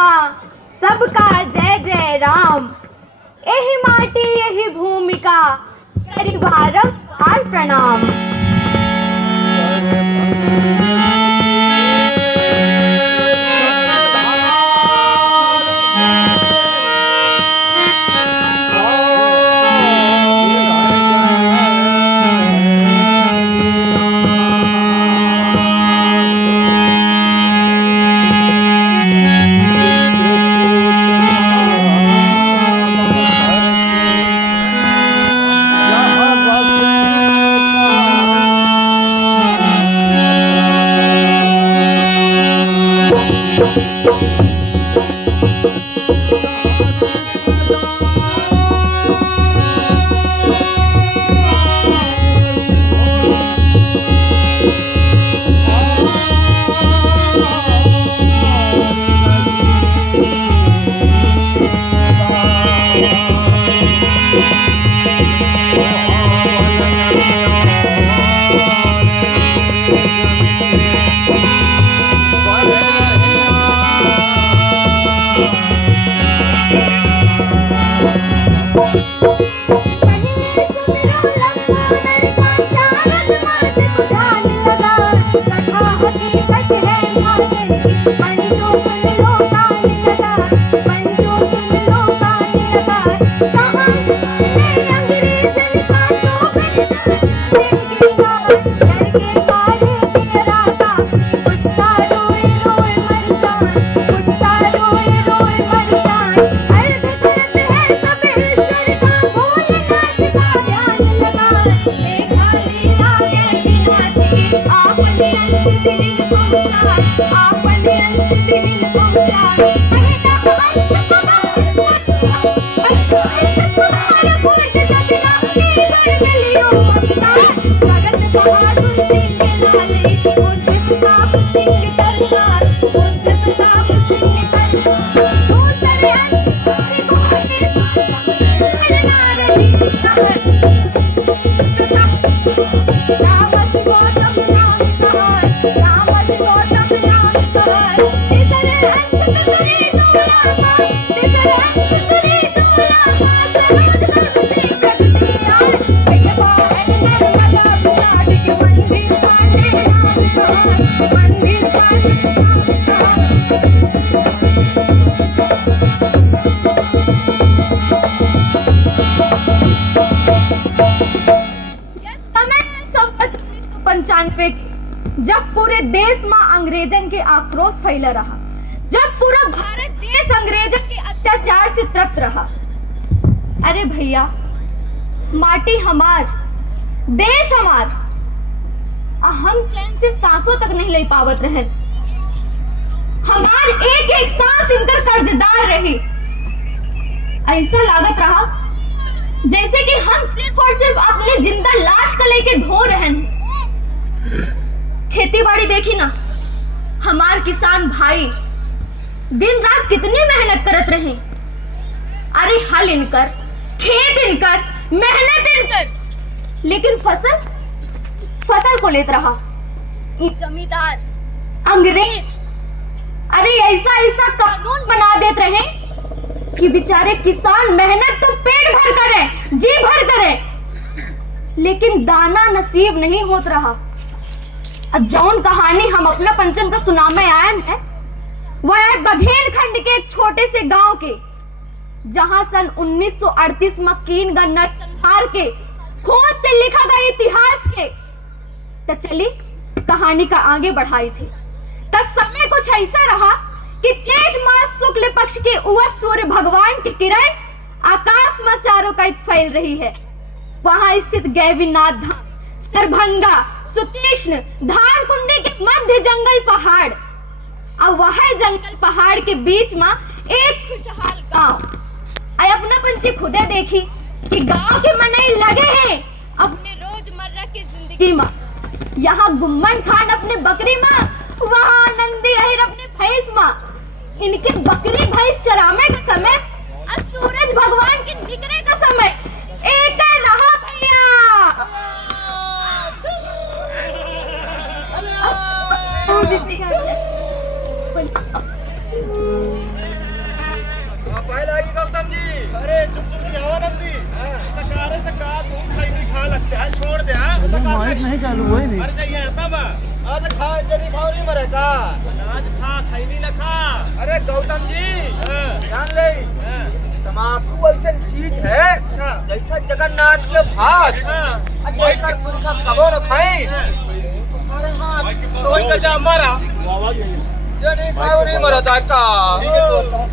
महिमा सबका जय जय राम। एहि माटी एहि भूमिका करि बारंबार प्रणाम। जब पूरे देश में अंग्रेजन के आक्रोश फैला रहा, जब पूरा भारत देश अंग्रेजन के अत्याचार से तृप्त रहा। अरे भैया, माटी हमार, देश हमार, हम चैन से सांसों तक नहीं ले पावत रहे। हमार एक एक सांस इनकर कर्जदार रही। ऐसा लागत रहा जैसे कि हम सिर्फ और सिर्फ अपने जिंदा लाश का लेके ढो रहे हैं। खेती बाड़ी देखी ना, हमार किसान भाई दिन रात कितनी मेहनत करत रहे। अरे हल इनकर, खेत इनकर, मेहनत इनकर, लेकिन फसल को लेत रहा ये जमींदार अंग्रेज। अरे ऐसा ऐसा कानून बना देते रहे कि बेचारे किसान मेहनत तो पेट भर करें, जी भर करें, लेकिन दाना नसीब नहीं होत रहा। जौन कहानी हम अपना पंचन का सुनामे आए हैं, वह है बघेलखंड के एक छोटे से गांव के, जहां सन 1938 में कीन गन्ना संहार के खुद से लिखा गया इतिहास के। तो चली कहानी का आगे बढ़ाई थी। तब समय कुछ ऐसा रहा कि जेठ मास शुक्ल पक्ष के उवै सूर्य भगवान की किरण आकाश में चारों कई फैल रही है। वहां स्थित गैवीनाथ धाम, सरभंगा, सुतीक्ष्ण, धान कुंडी के मध्य जंगल पहाड़, और वह जंगल पहाड़ के बीच में एक खुशहाल गांव। अपना पंछी खुदे देखी कि गांव के मनई लगे हैं अपने रोजमर्रा की जिंदगी में। यहाँ गुम्मन खान अपने बकरी में, वहाँ नंदी अहिर अपने भैंस में। इनके बकरी भैंस चराने का समय और सूरज भगवान के निकले का समय एक रहा भैया। माइक नहीं चालू हुई भी। मर जाइए तब आज खा जरी खाओ नहीं मरे का। अनाज खा खैनी न खा। अरे गौतम जी जान ले हाँ। तम्बाकू ऐसा चीज है अच्छा जैसा जगन्नाथ के भाग जैसा पुरखा कबो न खाए सारे हाथ तो ही गजा मारा। ये नहीं खाओ नहीं मरा था का।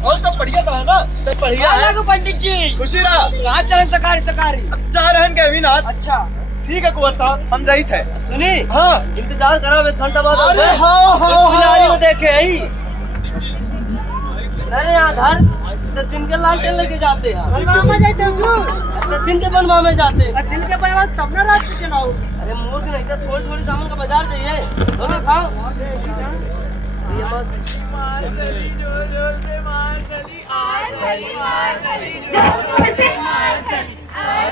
और सब बढ़िया तो है ना। सब बढ़िया है पंडित जी। खुशी रहा कहाँ चले सकारी सकारी जा रहे हैं केवी नाथ। अच्छा ठीक है कुंवर साहब हम जाई थे सुनी। हाँ इंतजार करा 1 घंटा बाद। अरे हाँ में देखे आई अरे आधार तो दिन के लालटेन लेके जाते हैं बनवा में जाते हैं तो दिन के बनवा में जाते हैं दिन के बनवा तब ना रात के चलाओ। अरे मूर्ख नहीं तो थोड़ी थोड़ी दामन का बाजार चाहिए तो खाओ। ये बस मार गली जोर जोर से मार गली आर गली मार गली जोर से मार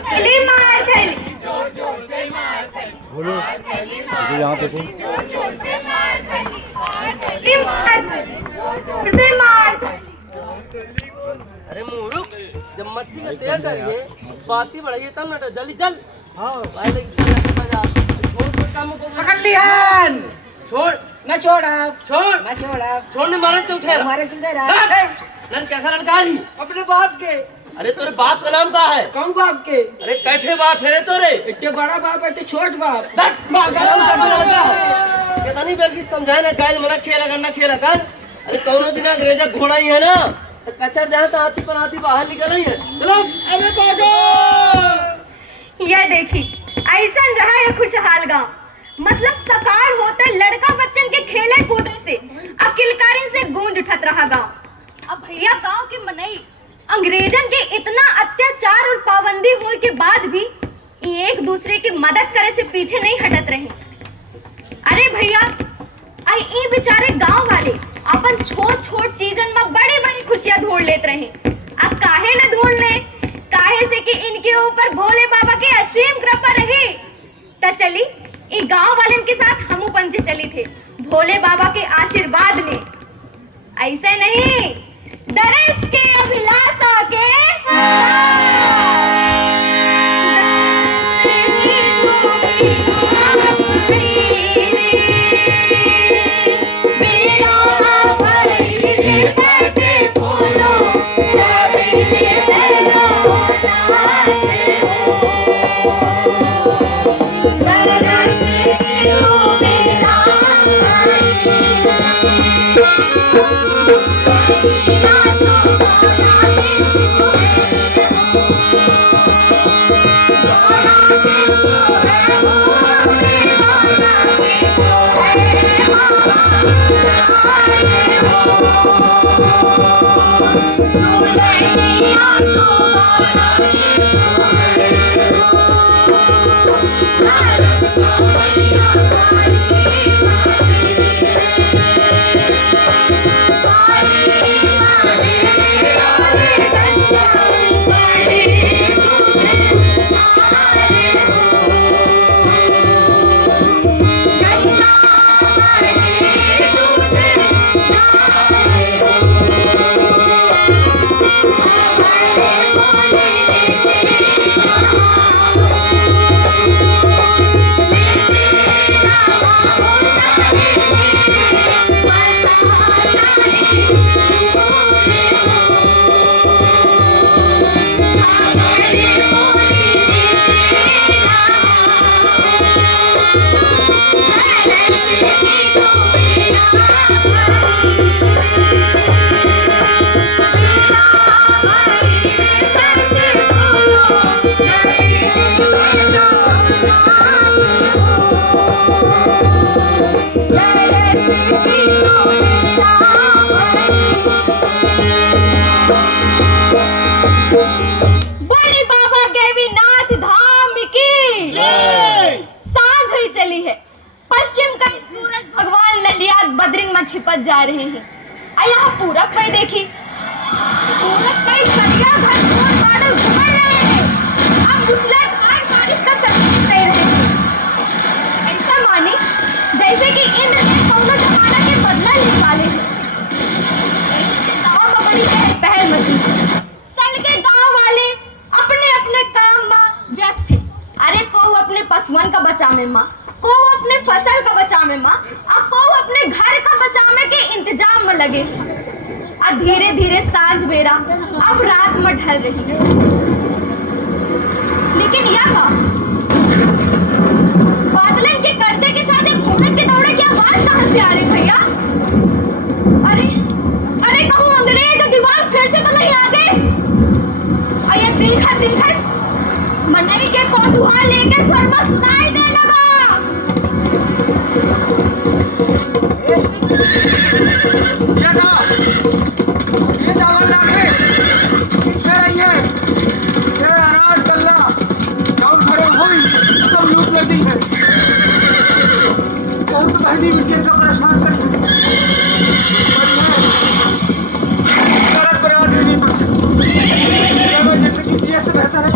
गली मार गली जोर जोर से मार गली बोलो देखो यहाँ देखो जोर जोर से मार गली मार गली जोर से मार गली। अरे मूर्ख जब मट्टी का तेल डालिए बाती बढ़ाइए तब ना जल्दी चल। हाँ भाई लेकिन छोड़ काम को पकड़ लिहान छोड़ ना छोड़ आप छोड़ ना छोड़ आप छोड़ने मारे से उठे मारे चुंदे रहा नन कैसा लड़का ही अपने बाप के। अरे तेरे बाप का नाम क्या है कौन बाप के। अरे कैठे बाप है तोरे इतने बड़ा बाप है छोट बाप कहता नहीं बल्कि समझाए ना गाय मना खेला करना खेला कर। अरे कौनो दिन अंग्रेजा घोड़ा ही है ना तो कच्चा देहा तो हाथी पर हाथी बाहर निकल ही है। चलो अरे भागो। यह देखी ऐसा रहा है खुशहाल गांव मतलब सकार होते लड़का बच्चन के खेले कूदे से अब किलकारी से गूंज उठत रहा गांव। अब भैया गांव के मनई अंग्रेजन के इतना अत्याचार और पाबंदी होने के बाद भी एक दूसरे की मदद करे से पीछे नहीं हटत रहे। अरे भैया आई बेचारे गांव वाले अपन छोट छोट चीजन में बड़ी बड़ी खुशियां ढूंढ लेते रहे। अब काहे न ढूंढ ले काहे से कि इनके ऊपर भोले बाबा की असीम कृपा रही। तो चली ये गांव वाले के साथ हमू पंचे चली थे भोले बाबा के आशीर्वाद ले। ऐसे नहीं दरस के अभिलाषा के छिपत जा रहे हैं। यहाँ पूरब पे देखी पूरब पे बढ़िया भरपूर बादल घुमड़ रहे हैं। अब मूसलाधार बारिश का संकेत दे रहे हैं। ऐसा माने जैसे कि इंद्र ने कौनो जमाना के बदला लेने वाले हैं। गाँव में बड़ी पहल मची। सल के गाँव वाले अपने अपने काम में व्यस्त थे। अरे को अपने पशुओं का बचाव में माँ, को अपने फसल का बचा में माँ, और को अपने घर का बचा में के इंतजाम में लगे। और धीरे धीरे सांझ बेरा अब रात में ढल रही है। लेकिन यह बादलन के करते के साथ एक घोड़े के दौड़े की आवाज कहाँ से आ रही भैया? अरे अरे कहूँ अंग्रेज दीवार फिर से तो नहीं आ गए? अये दिलखत मनई के कौतूहल लेके स्वर में सुनाई दे लगा। ये चावल लाके किसमें रही है? ये अनाज गल्ला गाँव घरों हुई सब लूट लेती है। बहुत बहनी बिटिया का परेशान कर नहीं बचे। जिंदगी जिए से बेहतर है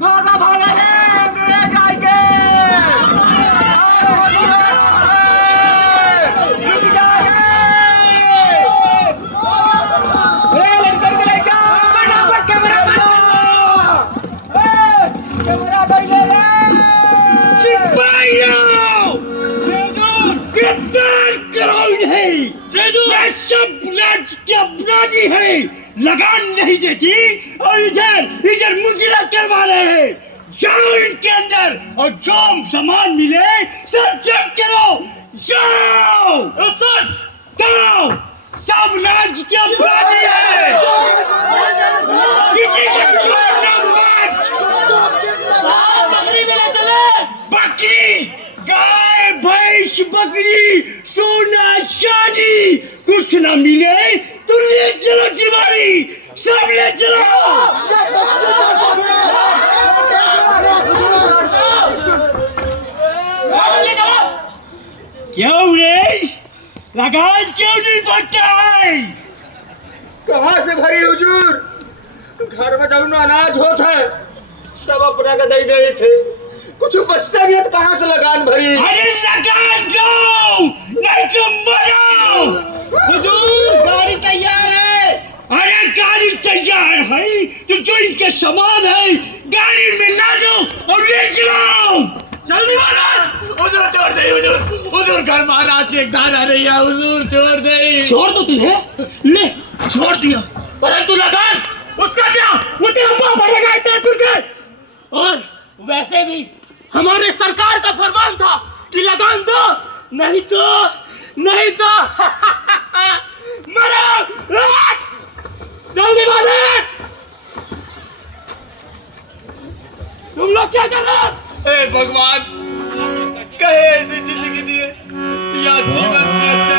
भागा भागा अंग्रेज आएंगे। लड़कर के ले जाओ कैमरा दो ले ये सब राज के अपराधी है, लगान नहीं देती और इधर इधर मुजरा करवा रहे हैं। जाओ इनके अंदर और जो सामान मिले सब जब्त करो। जाओ जाओ, सब राज के अपराधी है, किसी को छोड़ना मत। बकरी मिला चले, बकरी गाय भैंस बकरी सोना चांदी कुछ ना मिले तो ले चलो दीवारी, सब ले चलो। क्यों रे लगान क्यों नहीं बढ़ता है? कहाँ से भरी हुजूर? घर में जौन अनाज होता है सब अपना का दे दे थे, कुछ बचता नहीं है तो कहाँ से लगान भरी? अरे लगान दो नहीं तो मरो। हुजूर गाड़ी तैयार है। अरे गाड़ी तैयार है तो जो इनके सामान है गाड़ी में ला दो और ले चलो। जल्दी मारो। हुजूर छोड़ दे हुजूर, हुजूर घर महाराज की एक धार आ रही है, हुजूर छोड़ दे। छोड़ दो तुम्हें, ले छोड़ दिया, परंतु लगान उसका क्या? वो टेम्पो भरेगा इतने दूर के। और वैसे भी हमारे सरकार का फरमान था कि लगान दो नहीं तो मरो। जल्दी मारो। तुम लोग क्या कर रहे हो? ए भगवान, कहे ऐसी जिंदगी दिए या जीवन में अच्छा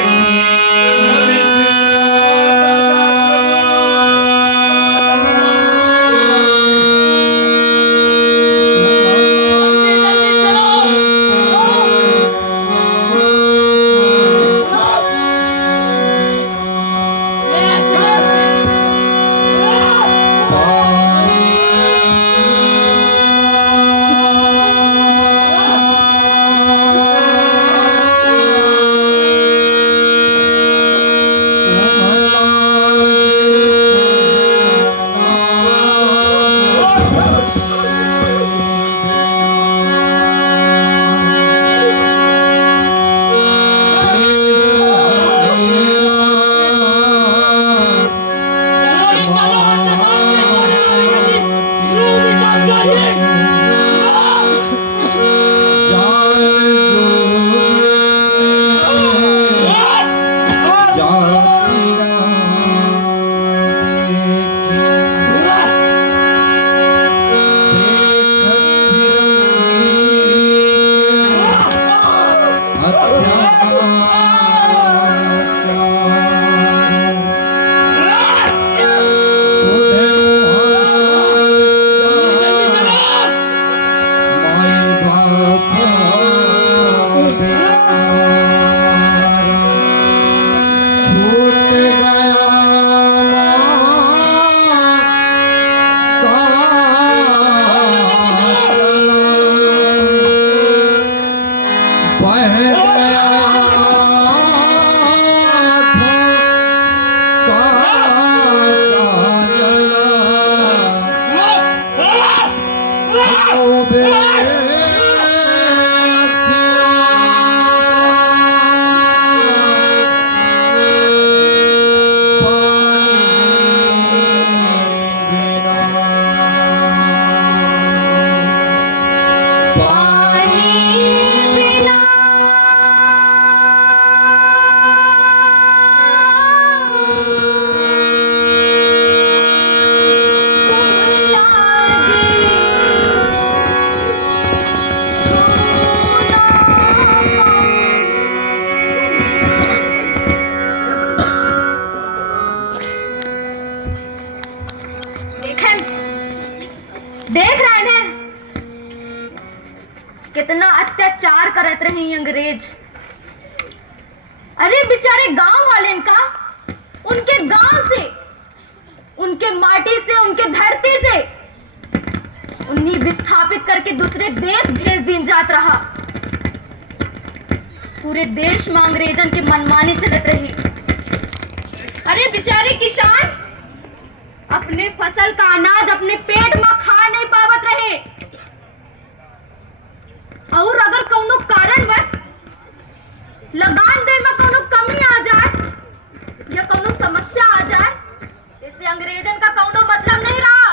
कितना अत्याचार करत रहे अंग्रेज। अरे बेचारे गांव वाले का उनके गांव से, उनके माटी से, उनके धरती से उन्हीं विस्थापित करके दूसरे देश भेज दिन जात रहा। पूरे देश में अंग्रेजन की मनमानी चलत रही। अरे बेचारे किसान अपने फसल का अनाज अपने पेट में खा नहीं पावत रहे। और अगर कोनो कारणवश लगान दे में कोनो कमी आ जाए या कोनो समस्या आ जाए, इससे अंग्रेजन का कोनो मतलब नहीं रहा।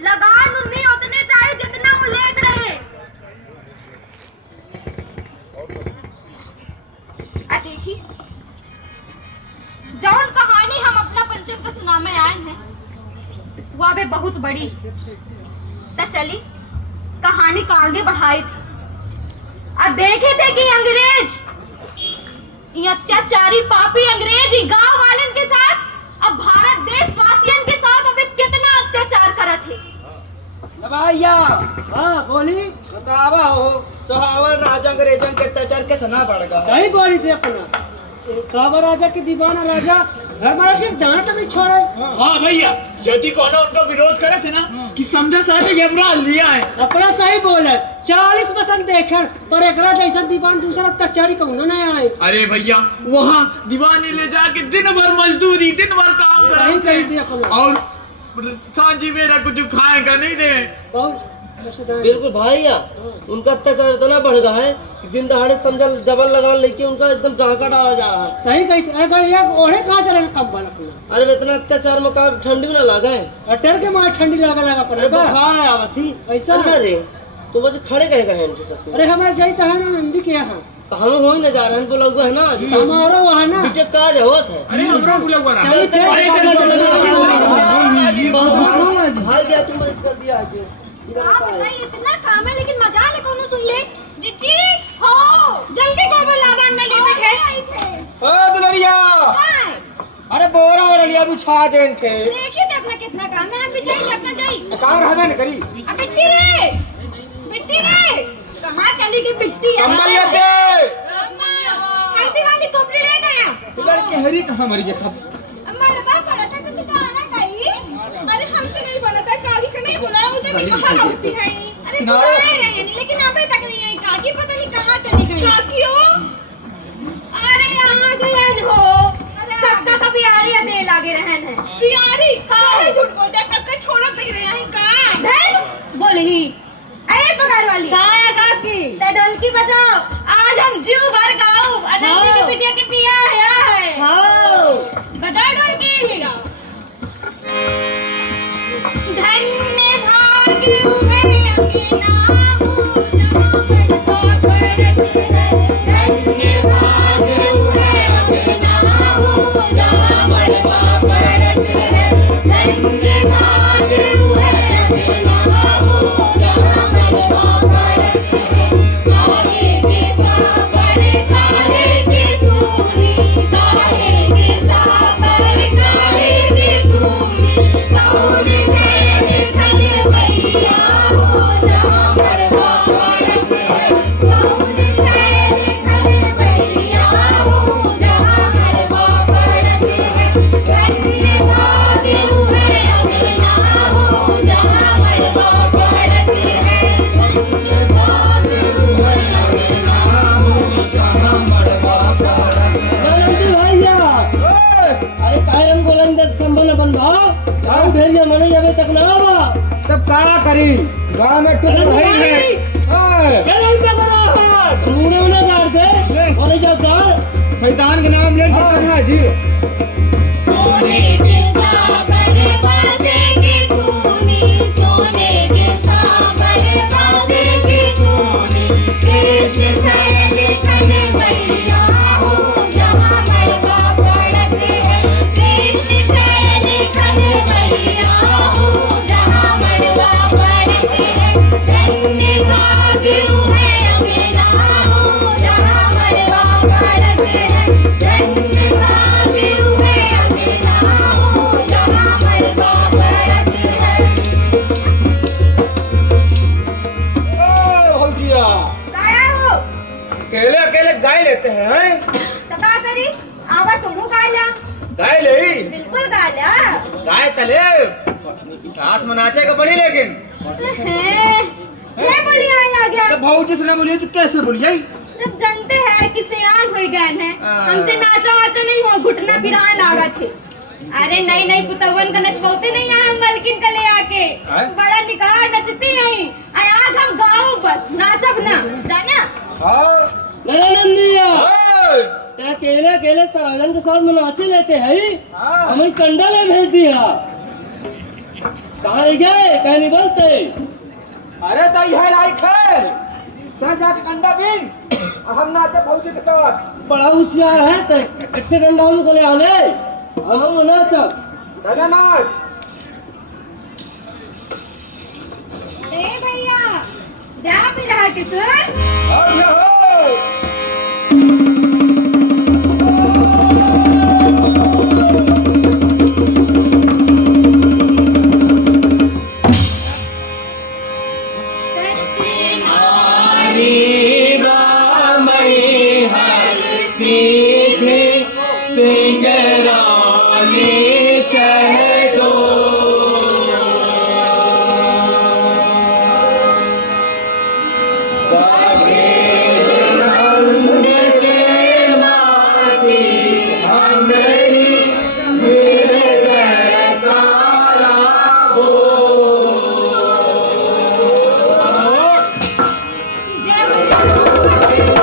लगान उन्हीं उतने चाहे जितना वो लेत रहे। देखी जौन कहानी हम अपना पंचम का सुना में आए हैं वह भी बहुत बड़ी तो चली कहानी को आगे बढ़ाई थी। अब देखे थे कि अंग्रेज, ये अत्याचारी पापी अंग्रेज ही गांव वालन के साथ, अब भारत देशवासियों के साथ अभी कितना अत्याचार करत है। भैया हाँ बोली बतावा हो सहावर राजा अंग्रेजन के अत्याचार के सुना पड़ेगा। सही बोली थी अपना सावर राजा के दीवाना राजा घर महाराज के दांत तक नहीं छोड़े। हाँ भैया, यदि कोनो उनका विरोध करे थे ना कि समझा साहब यमराज लिया है। अपना सही बोले 40 बसन देखे पर एकरा जैसा दीवान दूसरा अत्याचारी कौनो नहीं आए। अरे भैया वहाँ दीवानी ले जाके दिन भर मजदूरी, दिन भर काम सही कही थी अपना। और सांझी मेरा कुछ खाएगा नहीं दे। बिल्कुल भैया, उनका अत्याचार इतना बढ़ गया है कि दिन दहाड़े समझा डबल लगा लेके उनका एकदम डाका डाला जा रहा है। सही कही थी। अरे भैया ओढ़े कहाँ चले कंबल अपना। अरे इतना अत्याचार में का ठंडी में ना लगा है। अटर के मार ठंडी लगा अरे बुखार है आवत थी ऐसा रे तो मुझे खड़े कहे गए हैं। अरे हमारे जाइता है ना नंदी के यहाँ कहाँ हो ही ना जा रहे हैं, बोला हुआ है ना हमारा वहाँ ना पीछे काज होत है। अरे हमरा बोला हुआ चल भाई गया तुम मदद कर दिया आगे। आप बताइए इतना काम है लेकिन मजा ले कोनो सुन ले। जिज्जी हो जल्दी को लगान न लिमिट है। ओ दुलरिया, हां अरे बोरा और लिया बिछा देन थे। देखिए तो अपना कितना काम है। आप बिछाइए अपना जाई। काम रहबे न करी। अब बिट्टी रे कहाँ चली गई बिट्टी? कंबल ले दे। हल्दी वाली कपड़े ले गया। तुलर के हरी कहां मरी गए सब। अम्मा बता पड़ा था कुछ खाना खाई। अरे हमसे नहीं बना था, काकी को नहीं बुलाया, मुझे नहीं कहा होती है। अरे बुलाए रहे नहीं लेकिन अभी तक नहीं आई। काकी पता नहीं कहाँ चली गई। काकी हो अरे आ गई हो। सबका कभी आरिया दे लागे रहन है। प्यारी हां झूठ बोल दे, कब का छोड़ा दे रहे हैं का धन बोली ही। अरे पगार वाली हां काकी ते ढोलकी बजाओ। आज हम जीव भर गाओ अनंती की बिटिया के पिया है। हां बजा ढोलकी। धन्य भाग्य है अंगना हो जहां बड़का पड़त है। धन्य भाग्य है अंगना हो जहां बड़का पड़त है। धन्य भाग्य है अंगना हो जहां बड़का पड़त है। काहे के साबर काहे के तूनी, काहे के साबर काहे के तूनी, कौन जय धन भैया हो जहां बड़का पड़त है। कौन जय धन भैया हो जहां बड़का पड़त है। धन्य भाग्य है अंगना हो जहां बड़का पड़त है। धन्य भाग्य है अंगना हो जहां बड़का पड़त है। भैया अरे कायरन बोलन 10 खंबा न बनवा गाँव भेड़िया मने अबे तक ना आवा। तब का करी, गांव में टुक रही है। मुड़े में ना गाड़ दे और ले जाओ गाड़। शैतान के नाम ले के कहां जी। सोने के साबर बाजे के तूनी, सोने के साबर बाजे के तूनी, देश छाया धन भैया हो जहां बड़का पड़त है। देश छाया धन भैया हो जहां बड़का पड़त है। धन्य भाग्य है अंगना हो जहां बड़का पड़त है। धन्य भाग्य बोला गाया हो अकेले अकेले गाय लेते हैं तका करी आवा तुमको गाया गाय ले बिल्कुल गाया गाय तले साथ में नाचे का पड़ी लेकिन है बोली आ गया भाऊ जिसने बोली तो कैसे बोली जाई जब जानते हैं कि सियान हो गए हैं हाँ। हमसे नाचा वाचा नहीं हो घुटना पिराए लागा थे अरे नई नई पुतवन का नच बहुते नहीं आए मलकिन का ले आके हाँ। बड़ा निकाह नचती हैं और आज हम गाओ बस नाचब ना जाना हाँ नंदिया ओए, ते अकेले अकेले सराजन के साथ में नाचे लेते हैं हाँ। हमें कंडा ले भेज दिया कहाँ ले गए कहीं नहीं बोलते अरे तो यह लाइक है क्या जाके कंडा बीन हम नाचे भाऊ जी के साथ बड़ा होशियार है ते इतने कंडा हमको ले आले हम नाचब दादा नाच ए भैया जा भी रहा किशोर और ये हो जय हो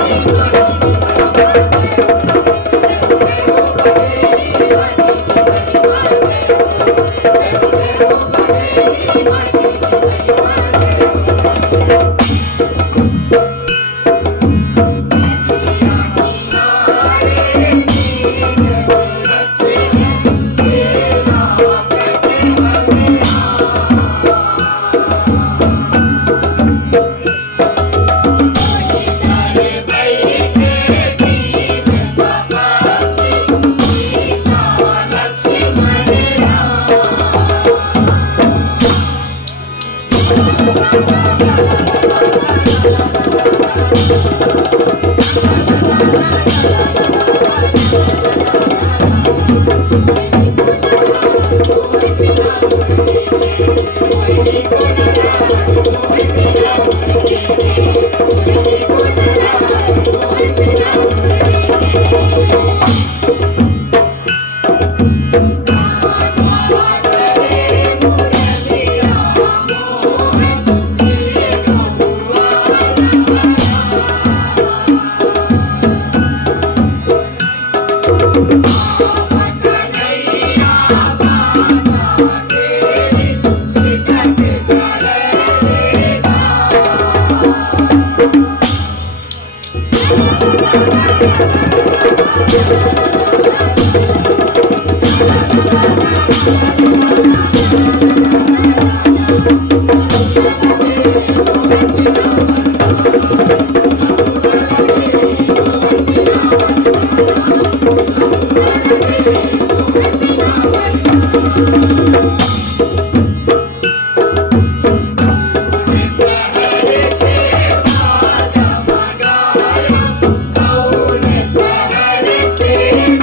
से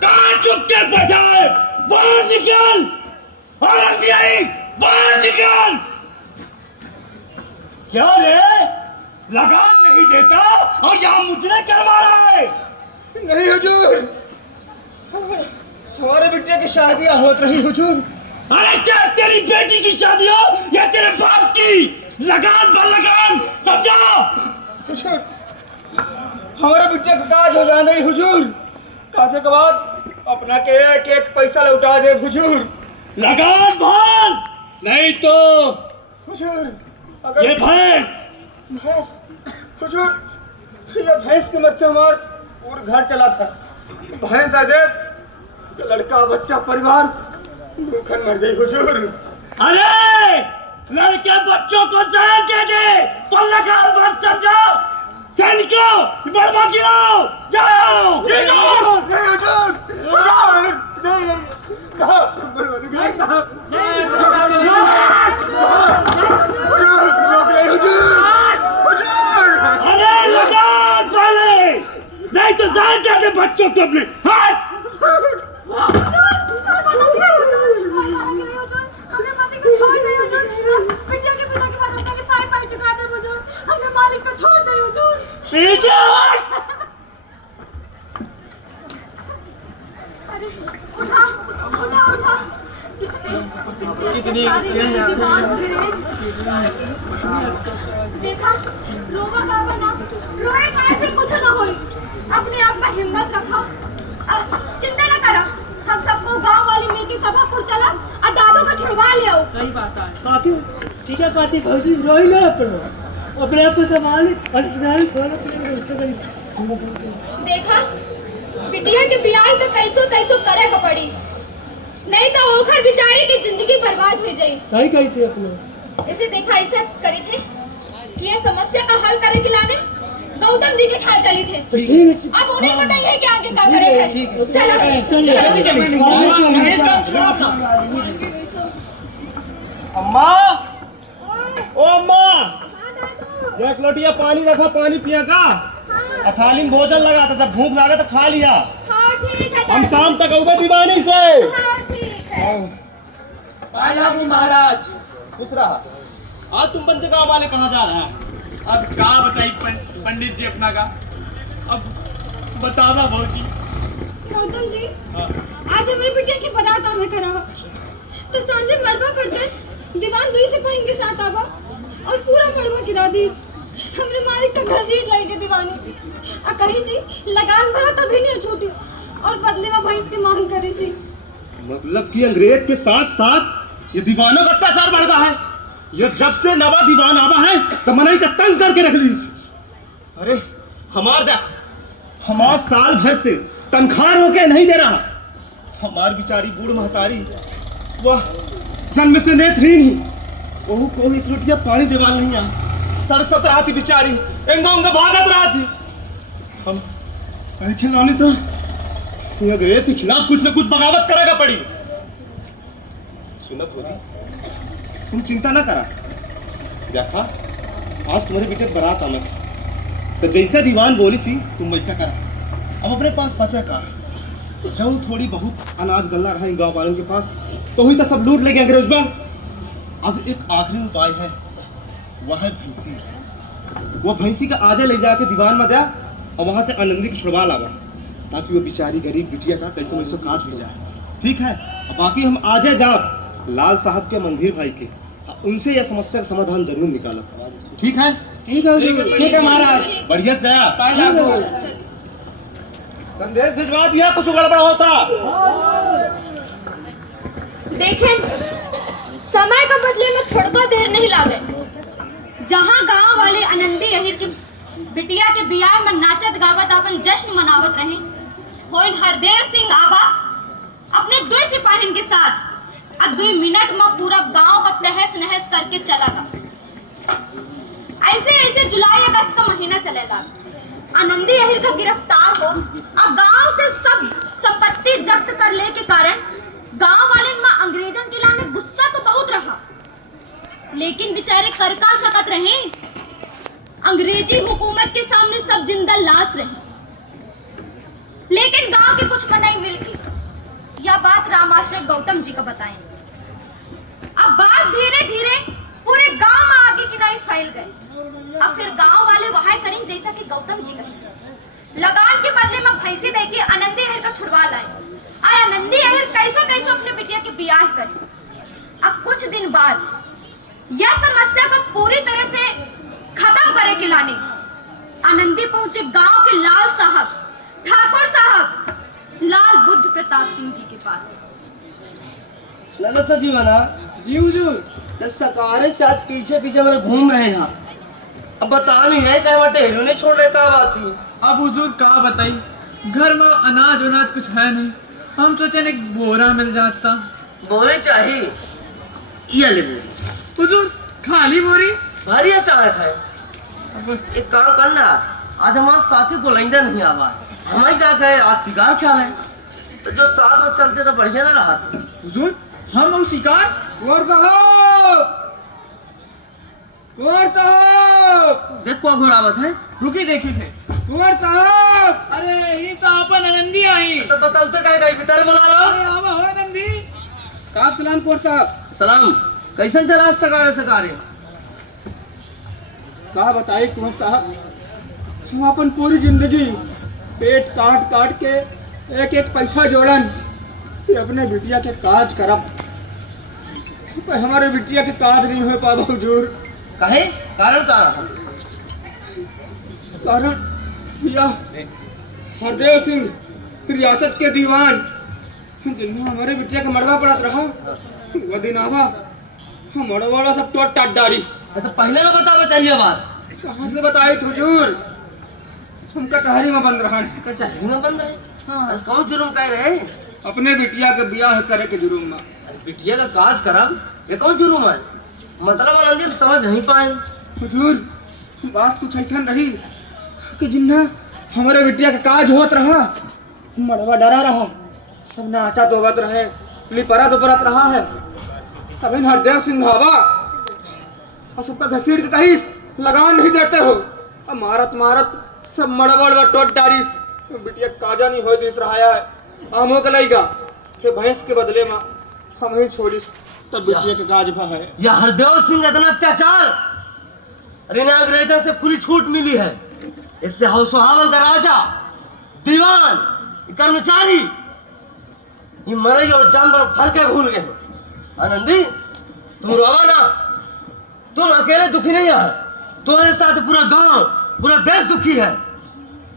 कहाँ चुप के बैठा है? बाहर निकल! औरत नहीं आई, बाहर निकल! क्या रे? लगान नहीं देता और यहाँ मुझे करवा रहा है? नहीं हुजूर, हमारे बिटिया की शादियां होत रही हुजूर। अरे चाहे तेरी बेटी की शादी हो या तेरे बाप की, लगान पर लगान, समझा? हुजूर, हमारे बिटिया का काज हो जाए नहीं हुजूर। काजे के बाद अपना के एक एक पैसा लौटा दे हुजूर। लगान भर, नहीं तो हुजूर, ये भैंस भैंस, हुजूर, ये भैंस की मत से हमार पूरा घर चला था। भैंस आ जाए तो लड़का बच्चा परिवार भूखन मर गई हुजूर। अरे लड़के बच्चों को जहर दे दे तो लगान भर, समझा? सैनिकों बड़वा गिराओ, जाओ! नहीं हुजूर, हुजूर, नहीं, कहाँ? कहाँ? रोक ले हुजूर, हुजूर। अरे लगान पहले, नहीं तो जहर दे दे बच्चों को अपने हाथ! अपने पति को छोड़ दे हुजूर, बिटिया के पिता के बाद अपने पाए पाए चुका दे हुजूर, अपने मालिक को छोड़ दे हुजूर। पीछे हट! अरे उठा उठा उठा, कितनी दीवान अंग्रेज। देखा रोवा बाबा ना, रोए काहे से कुछ ना होई। अपने आप में हिम्मत रखा और चिंता न करा। हम सबको गांव वाले मिलके सभापुर चला और दादू को छुड़वा ले आओ। सही बात है काकी, ठीक है काकी, भौजी रोई ना अपने आप को संभाल और किनारे छोड़ देखा बिटिया के ब्याह तो कैसो करे को पड़ी, नहीं तो ओखर बेचारे की जिंदगी बर्बाद हो जाई। सही कही थी अपने। इसे देखा ऐसा करे थे कि ये समस्या का हल करे के लाने गौतम जी के ठाल चली थे। ठीक है, अब उन्हें बताइए कि आगे क्या करे थे। अम्मा, ओ अम्मा, एक लोटिया पानी रखा, पानी पिया का। थाली में भोजन लगा था, जब भूख लगा तो खा लिया। हाँ ठीक है हम शाम तक आऊंगा दीवानी से। हाँ ठीक है। महाराज खुश रहा। आज तुम बंदे गाँव वाले कहाँ जा रहे हैं? अब का बताई पंडित जी अपना का। अब बतावा भौजी। गौतम जी, आज हमारी बिटिया की बारात आवे करावा, तो सांझे मड़वा पड़ते दीवान दुई से पहिन के साथ आवा और पूरा मड़वा गिरा दी। हमरे मालिक का घसीट लाई के दीवानी आ कहीं सी लगान भरा तभी नहीं छूटी और बदले में भैंस की मांग करी सी। मतलब कि अंग्रेज के साथ साथ ये दीवानों का अत्याचार बढ़ गया है। ये जब से नवा दीवान आवा है तो मनई का तंग करके रख दी। अरे हमार साल भर से तनख्वाह रोके नहीं दे रहा। हमार बिचारी बूढ़ महतारी वह जन्म से नेत्रहीन ही, वहू को एक लोटिया पानी देवाल नहीं आ, तरसत रहा थी बिचारी, एंगा उंगा भागत रहा थी। हम खिलौनी तो ये अंग्रेज के खिलाफ कुछ न कुछ बगावत करेगा पड़ी। सुनो भौजी, तुम चिंता ना करा। देखा आज तुम्हारे बेटे बारात आना, तो जैसा दीवान बोली सी तुम वैसा करा। अब अपने पास बचा का जब थोड़ी बहुत अनाज गल्ला रहा गाँव वालों के पास, तो हुई तो सब लूट लेंगे अंग्रेज बा। अब एक आखिरी उपाय है, वह है भैंसी। वो भैंसी का आजा ले जाके दीवान में दिया और वहां से आनंदी की छुड़वा लावा, ताकि वो बेचारी गरीब बिटिया का कैसे वैसे काट हो जाए। ठीक है? और बाकी हम आजे जाब लाल साहब के मंदिर भाई के, उनसे यह समस्या का समाधान जरूर निकालो। ठीक है? ठीक है महाराज। बढ़िया से आया। संदेश भिजवा दिया, कुछ गड़बड़ होता। देखें समय का बदले में थोड़ा देर नहीं लागे। जहाँ गांव वाले आनंदी अहिर की बिटिया के बियाह में नाचत गावत अपन जश्न मनावत रहे, होइन हरदेव सिंह आबा अपने 2 सिपाहिन के साथ अब 2 मिनट में पूरा गांव का तहस नहस करके चलागा। ऐसे ऐसे जुलाई अगस्त का महीना चलेगा। आनंदी अहिर का गिरफ्तार हो और गांव से सब संपत्ति जब्त करने के कारण गांव वाले में अंग्रेजन के लाने गुस्सा तो बहुत रहा, लेकिन बेचारे कर का सकत रहे। अंग्रेजी हुकूमत के सामने सब जिंदा लाश रहे, लेकिन गांव के कुछ में नहीं मिल गई। यह बात रामाश्रय गौतम जी को बताएं। अब बात धीरे धीरे पूरे गांव में आगे की नहीं फैल गई। अब फिर गांव वाले वहां करें जैसा कि गौतम जी कहे। लगान के बदले में भैंसी देके आनंदी अहिर का छुड़वा लाए। आनंदी अहिर कैसो कैसो अपने बिटिया के ब्याह करे। अब कुछ दिन बाद यह समस्या को पूरी तरह से खत्म करे के लाने आनंदी पहुंचे गांव के लाल साहब, ठाकुर साहब, लाल बुद्ध प्रताप सिंह जी के पास। लाला सर जी बना जी हुजूर। तो सकारे से आज पीछे पीछे मेरे घूम रहे हैं। अब बता नहीं रहे कहीं वहाँ टेहरू नहीं छोड़ रहे, क्या बात थी? अब हुजूर का बताई, घर में अनाज उनाज कुछ है नहीं। हम सोचे एक बोरा मिल जाता। बोरे चाहिए? ये ले बोरी। हुजूर खाली बोरी? भारी अचानक है। अब एक काम करना, आज हमारे साथी बुलाइंदा नहीं आवा, हम ही जाके आज शिकार ख्याल है, तो जो साथ में चलते तो बढ़िया ना रहा। हुजूर हम और शिकार? कुंवर साहब, कुंवर साहब, देख को घोरावत है। रुकी देखी थे। कुंवर साहब, अरे ये तो अपन आनंदी आई। तो बताओ तो कहीं कहीं भीतर बुला लो। अरे आवा हो आनंदी। काब सलाम कुंवर साहब। सलाम। कैसन चला सकारे सकारे? का बताए कुंवर साहब, हम अपन पूरी जिंदगी पेट काट काट के एक एक पैसा जोड़न कि अपने बिटिया के काज करब, पर हमारे बिटिया के काज नहीं हो पावा हुजूर। कहे कारण का कारण यह हरदेव सिंह रियासत के दीवान दिन हमारे बिटिया के मड़वा पड़त रहा, वह दिन आवा हम मड़वाड़ा सब टोट टाट डारिस। तो पहले ना बतावा चाहिए बात। कहाँ से बताए हुजूर, हम कचहरी में बंद रहा। कचहरी में बंद रहे? हाँ। अरे कौन जुर्म कह रहे? अपने बिटिया के ब्याह करे के जुर्म में। अरे बिटिया का काज करब, ये कौन जुर्म है? मतलब आनंदी हम समझ नहीं पाए। हुजूर बात कुछ ऐसा रही कि जिन्ना हमारे बिटिया का काज होत रहा, मड़वा डरा रहा, सब नाचा दोवत रहे, लिपरा दोपरत रहा है। अभी हरदेव सिंह हवा और सबका घसीट के कहीं लगान नहीं देते हो, अब मारत मारत सब मड़वड़ टोट डारिस। बिटिया काजा नहीं हो दिस रहा है, आमो के लईगा के भैंस के बदले में हम ही छोड़िस, तब बिटिया के काज भा है। यह हरदेव सिंह इतना अत्याचार, अरे ना अंग्रेजों से खुली छूट मिली है, इससे हौसहावल का राजा, दीवान, कर्मचारी, ये मरई और जानवर फर्क है भूल गए। आनंदी तुम रोवा ना, तुम अकेले दुखी नहीं है, तुम्हारे साथ पूरा गांव, पूरा देश दुखी है।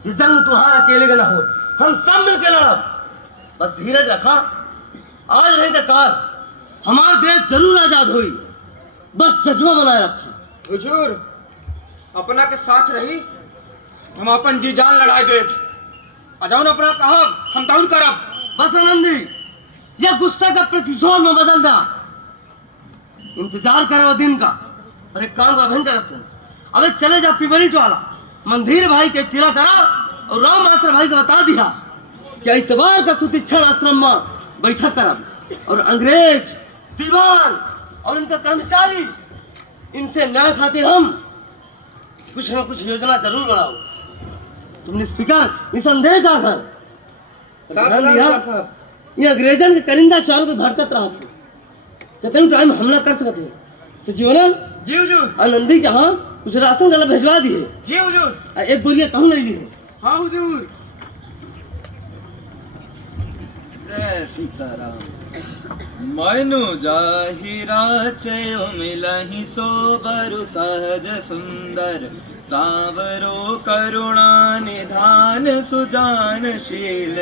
ये जंग तुम्हारा अकेले का ना हो, हम सब मिलकर लड़ब। बस धीरज रखा, आज नहीं तो काल हमारा देश जरूर आजाद हुई, बस जज्बा बनाए रखा। हुजूर अपना के साथ रही हम अपन जी जान लड़ाई दे, अजाउन अपना कहब हम टाउन करब। बस आनंदी यह गुस्सा का प्रतिशोध में बदल दा, इंतजार करो दिन का। और एक काम का अभिन कर तुम अबे चले जा पिबरी टोला, मंदिर भाई के तिला करा और राम आश्रम भाई को बता दिया कि इतवार का सुतिक्षण आश्रम में बैठक करब, और अंग्रेज, दीवान और इनका कर्मचारी, इनसे न्याय खातिर हम कुछ न कुछ योजना जरूर बनाओ। तुम निष्फिकर निसंदेह जाकर ध्यान दिया, ये अंग्रेजन के करिंदा चारों पे भटकत रहा था, कितने टाइम हमला कर सकते सजीवना। जी हुजूर। आनंदी के हाँ कुछ राशन गला भिजवा दिए। जी हुजूर। एक बोरिया कहूँ नहीं लिए। हाँ हुजूर। जय सीताराम। मनु जाहिरा चयो मिलहि सोबरु सहज सुंदर, सावरो करुणा निधान सुजानशील,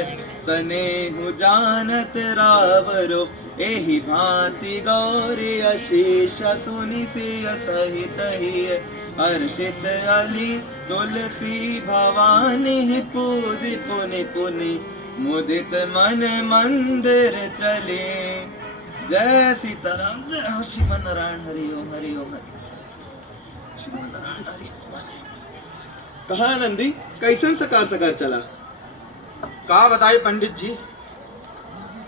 स्नेहु जानत रावरो एहि भांति गौरी अशीष, सुनि सिय सहित ही हर्षित अली, तुलसी भवानी पूज पुनि पुनि मुदित मन मंदिर चले, जय सीताराम जय हो श्रीमन नारायण हरि ओम हरि ओम श्रीमन नारायण हरि ओम। कहा नंदी कैसन सकार चला? का बताई पंडित जी,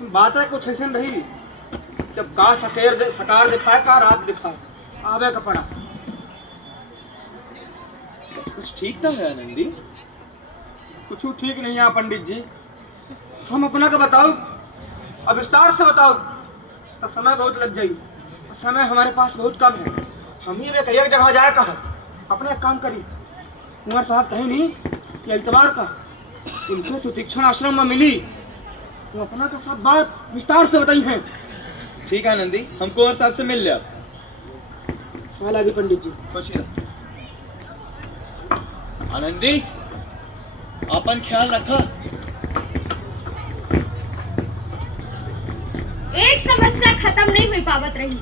बात है कुछ ऐसा रही, जब का सकार दिखाए का रात दिखाए, आवे का पड़ा। सब कुछ ठीक था है नंदी? कुछ ठीक नहीं है पंडित जी, हम अपना का बताओ, अब विस्तार से बताओ तो समय बहुत लग जाएगी, समय हमारे पास बहुत कम है। हम ही एक जगह जाए कहा, अपने एक काम करी, कुंवर साहब कहीं नहीं कि इतवार का उनसे सुतीक्षण आश्रम में मिली, तो अपना का सब बात विस्तार से बताई है। ठीक है नंदी, हम कुंवर साहब से मिल लिया। लगी पंडित जी, खुशी रहो। आनंदी अपन ख्याल रखा। एक समस्या खत्म नहीं हुई पावत रही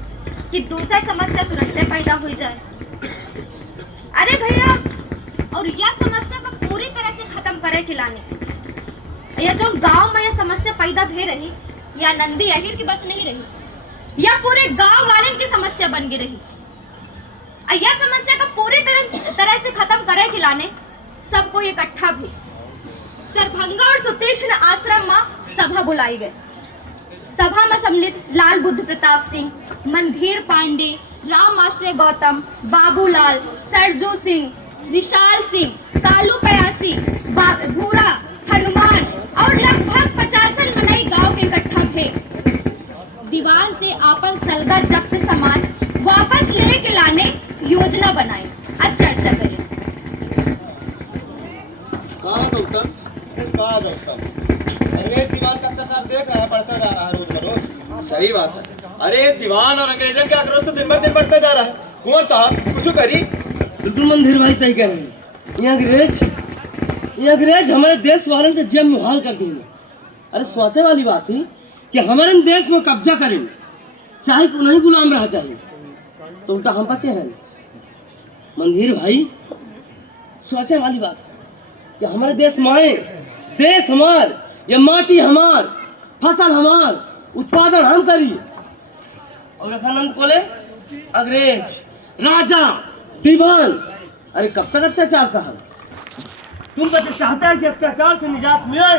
कि दूसरी समस्या तुरंत पैदा हो जाए। अरे भैया, और यह समस्या को पूरी तरह से खत्म करे खिलाने, यह जो गांव में यह समस्या पैदा भे रही, या नंदी अहिर की बस नहीं रही, यह पूरे गांव वाले की समस्या बन गई रही। यह समस्या को पूरी तरह से खत्म करे खिलाने सबको इकट्ठा भी सरभंगा और सुतीक्षण आश्रम में सभा बुलाई गई। सभा में सम्मिलित लाल बुद्ध प्रताप सिंह, मंधीर पांडे, राम आश्रय गौतम, बाबूलाल, सरजू सिंह, विशाल सिंह, कालू पयासी, भूरा, हनुमान और लगभग 50 मनई गांव के इकट्ठा थे। दीवान से आपन सलगा जब्त सामान वापस ले के लाने योजना बनाई, आज चर्चा करें। कहा गौतम? कहा गौतम? अंग्रेज दीवान का अत्याचार देख रहा है, बढ़ता जा रहा है रोज बरोज। सही बात है। अरे दीवान और अंग्रेजों के आक्रोश तो दिन ब दिन बढ़ता जा रहा है। कुंवर साहब कुछ करी। बिल्कुल मंदिर भाई सही कह रहे हैं। ये अंग्रेज हमारे देश वालों के जीवन मुहाल कर दिए। अरे सोचे वाली बात थी कि हमारे देश में कब्जा करें, चाहे तो नहीं गुलाम रहा चाहिए, तो उल्टा हम बचे हैं। मंदिर भाई सोचे वाली बात कि हमारे देश माए, देश हमार, ये माटी हमार, फसल हमार, उत्पादन हम करी, और रखानंद बोले अंग्रेज, राजा, दीवान। अरे कब तक अत्याचार साहब? तुम बच्चे चाहते हैं कि अत्याचार से निजात मिले,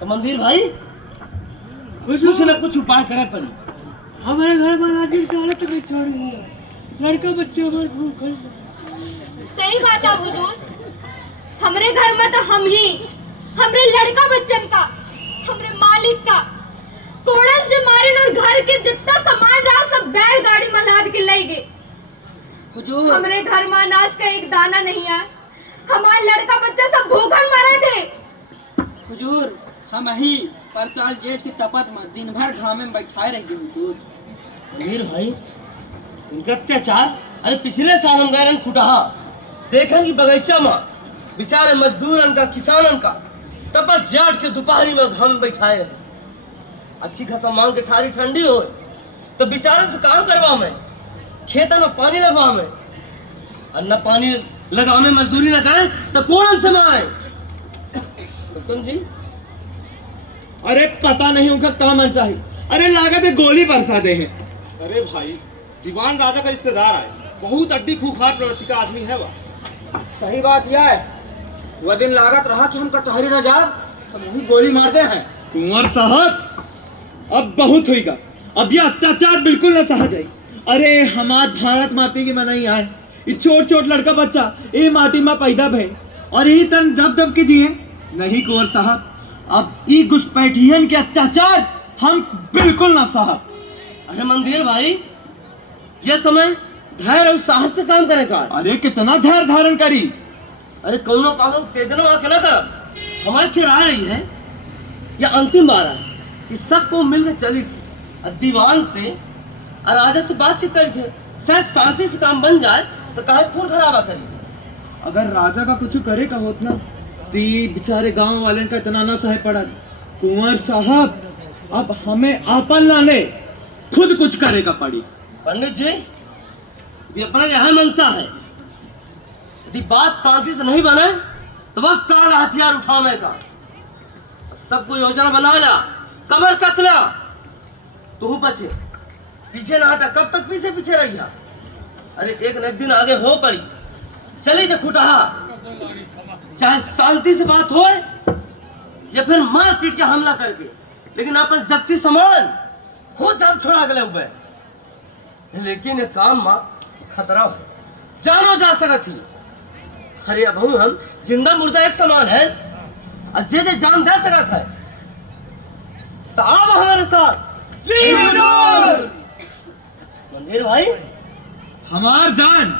तो मंदिर भाई कुछ न कुछ उपाय करना पड़ी। हमारे घर में नाजिर की हालत में छोड़ दिया, लड़का बच्चे हमारे भूख है। सही बात है हुजूर, हमरे घर में तो हम ही, हमरे लड़का बच्चन का, हमरे मालिक का कोड़न से मारे और घर के जितना सामान रहा सब बैलगाड़ी में लाद के ले गए। हुजूर हमरे घर में अनाज का एक दाना नहीं है, हमारे लड़का बच्चा सब भूखन मरे थे। हुजूर हम ही पर साल जेठ की तपत में दिन भर घाम में बैठाए रह गए। हुजूर मंदिर भाई उनका अत्याचार, अरे पिछले साल हम गए खुटहा देखन की बगीचा में बेचारे मजदूरन का, किसानन का तपत जाट के दोपहरी में घाम बैठाए रहे। अच्छी खासा मांग के ठारी ठंडी हो तो बेचारन से काम करवा में, खेतन में पानी लगवा में, और न पानी लगा में मजदूरी न करें तो कौन से मारे? तुम जी अरे पता नहीं उनका क्या मन चाहिए। अरे लागत है गोली बरसा दे हैं। अरे भाई दीवान राजा का रिश्तेदार आए, बहुत अड्डी खूंखार प्रवृत्ति का आदमी है वह। सही बात यह है, वह दिन लागत रहा कि हम कचहरी न जा तो वही गोली मारते हैं। कुंवर साहब अब बहुत होगा, अब यह अत्याचार बिल्कुल न सहा जाए। अरे हमार भारत माटी की मनाई आए, ये छोट छोट लड़का बच्चा ये माटी में पैदा भय और यही तन दब दब के जिए। नहीं कुंवर साहब, अब ई घुसपैठियन के अत्याचार हम बिल्कुल न सहा। अरे मंदिर भाई यह समय धैर्य और साहस से काम करे का। अरे कितना धैर्य धारण करी। अरे कौनो काम तेजना आके ना कर, हमारी फिर आ रही है, यह अंतिम बार है कि सबको मिलकर चली थी, दीवान से और राजा से बातचीत करी थे, शायद शांति से काम बन जाए तो काहे खून खराबा करी। अगर राजा का कुछ करे का होत ना तो ये बेचारे गांव वाले का इतना ना सह पड़ा। कुंवर साहब अब हमें आपन लाने खुद कुछ करे का पड़ी। पंडित जी ये अपना यह मनसा है, यदि बात शांति से नहीं बने तो वक्त आगा हथियार उठाने का। सबको योजना बनाना, कमर कसना, तू बचे पीछे ना हटा। कब तक पीछे पीछे रहिया? अरे एक न एक दिन आगे हो पड़ी, चली तो खुटहा, चाहे शांति से बात हो या फिर मार पीट के हमला करके, लेकिन अपन जब्ती सामान खुद जान छोड़ा गए हुए। लेकिन ये काम माँ खतरा हो, जानो जा सका थी। अरे अब हम जिंदा मुर्दा एक समान है, और जे जान दे सका था तो आप हमारे साथ। जी हुजूर। मंदिर भाई, हमार जान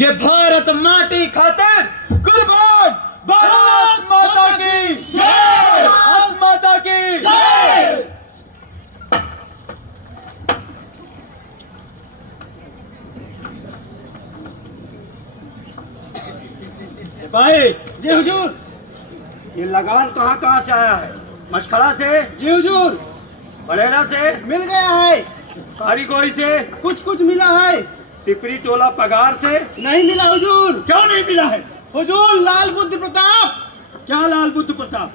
ये भारत माटी खातिर कुर्बान। भारत माता की जय, भारत माता की जय। भाई जी हुजूर। ये लगान कहाँ से आया है? मशखड़ा से? जी हुजूर। बड़ेरा से? मिल गया है। कारीगोई से? कुछ कुछ मिला है। टिपरी टोला पगार से? नहीं मिला हुजूर। क्यों नहीं मिला है? हुजूर लाल बुद्ध प्रताप। क्या लाल बुद्ध प्रताप?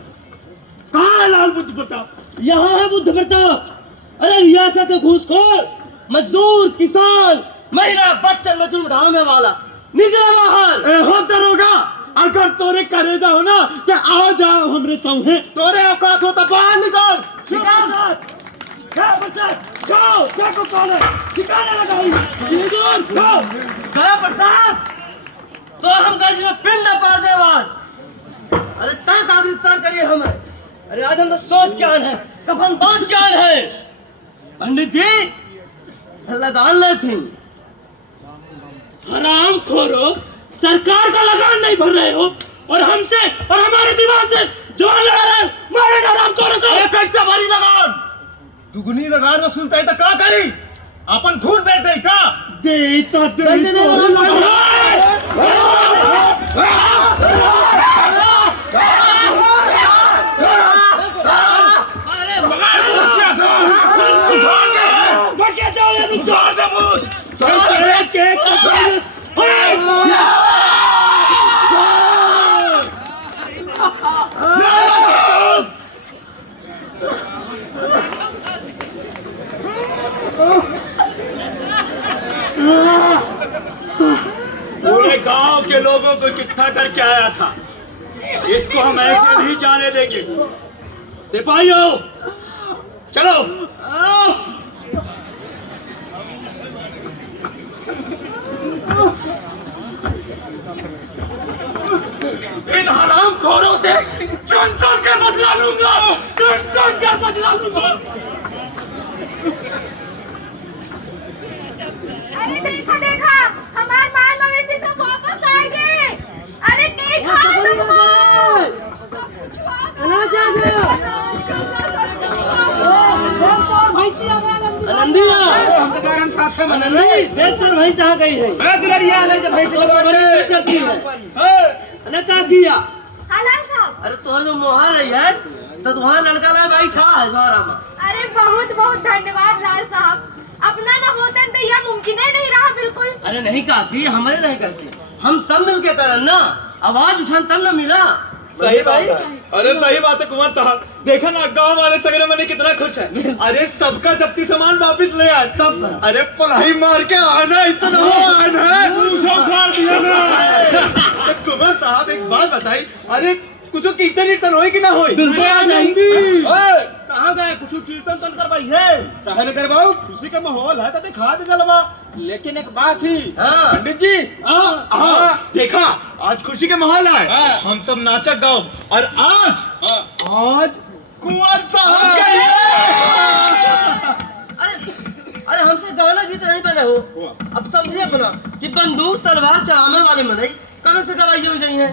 कहाँ है लाल बुद्ध प्रताप? यहाँ है बुद्ध प्रताप। अरे रियासत घूसखोर, मजदूर, किसान, महिला, बच्चा में जुल्म ढाने वाला निकला बाहर। हो दरोगा, अगर तोरे करेजा हो ना तो आ जाओ हमरे संगे। तोरे औकात हो तो बाहर निकल। जाओ जाको पाले ठिकाने लगाई। जाओ गया प्रसाद तो हम गज में पिंड पार देवार। अरे तय का गिरफ्तार करिए हमें। अरे आज हम तो सोच क्या है, कफन बात क्या है। पंडित जी लगान ले थी। हराम खोरो, सरकार का लगान नहीं भर रहे हो और हमसे और हमारे दीवार से जवान लड़ा रहे। मारे हराम खोरो को। अरे कैसे वाली लगान? दुगनी लगान वसूलता है तो का करी? अपन खून बेच दे का? दे तो पूरे गांव के लोगों को इकट्ठा करके आया था। इसको हम ऐसे नहीं जाने देंगे। सिपाहियों चलो। इन हरामखोरों से चुन चुन के बदला लूंगा, चुन चुन के बदला लूंगा। अरे देखा देखा, हमारे माल मवेशी सब वापस आएंगे। अरे देखा सबको, सब कुछ आनंदी देश कर भाई कहाँ गई है? मैं दुलरिया ले जब भाई से चलती है। अरे क्या किया? हालात साहब। अरे तोहर जो मोहर रही है तो तुम्हारा लड़का ना बैठा है द्वारा में। अरे बहुत बहुत धन्यवाद लाल साहब, अपना ना होता तो यह मुमकिन ही नहीं रहा बिल्कुल। अरे नहीं काकी, हमारे नहीं कैसे, हम सब मिलके करन ना, आवाज उठान तब ना मिला। सही बात है। अरे सही बात है कुमार साहब, देखा ना गांव वाले सगरे मनी कितना खुश है। अरे सबका जब्ती सामान वापस ले आए सब। अरे पलाई मार के आना इतना आना है, सब फाड़ दिया ना। तो कुमार साहब एक बात बताई, अरे कुछ कीर्तन कीर्तन होई कि ना होई? बिल्कुल आ जाएंगी। कहाँ गए? कुछ कीर्तन तन करवाई है? कहे न करवाओ, खुशी का माहौल है तो दिखा दे जलवा। लेकिन एक बात थी पंडित जी, देखा आज खुशी के माहौल है, हम सब नाचक गाओ और आज कुंवर साहब का अरे हमसे गाना गीत नहीं पहले हो। अब समझिए अपना कि बंदूक तलवार चलाने वाले में नहीं, कब से गवाही हो जाई है।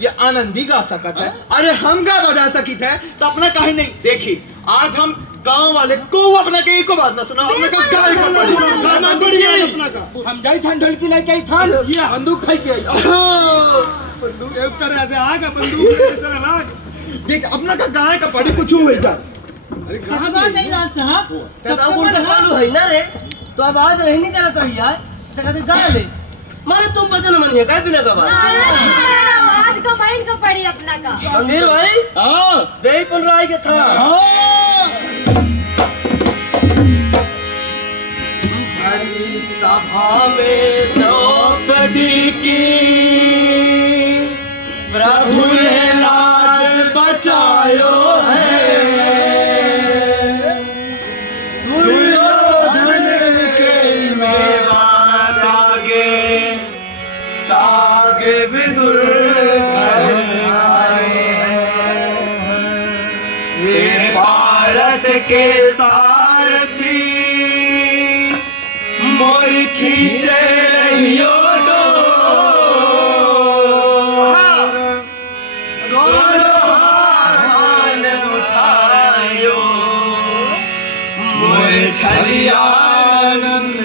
ये आनंदी गा सकत है। अरे हम गा बजा सकित है तो अपना काहे नहीं। देखी आज हम गांव वाले को अपना के एको बात ना सुना, अपने का गाय का गाना बढ़िया अपना का। हम जाई थान ढलकी लेके आई थान, ये बंदूक खाई के आई। बंदूक एक तरह से आगा बंदूक लेके चला लाग। देख अपना का गाय का पड़ी कुछ हो जा। अरे कहाँ गए नहीं लाल साहब? अब उल्टा चालू है ना रे, तो आवाज नहीं निकलत रही है तो कहते गा ले। मारे तुम बचन मनिए काय बिना गवा। आवाज बाद का माइंड का पड़ी अपना का। मंदिर भाई हाँ दही पुनराई के था। हाँ भरी सभा में द्रौपदी की प्रभु ने लाज बचायो है। दुर्योधन के मेवान आगे सागे विदुर कर आए हैं। ये भारत के सारथी मोर खींचे रहियो दोनों हाथ उठायो मोर छलियानंद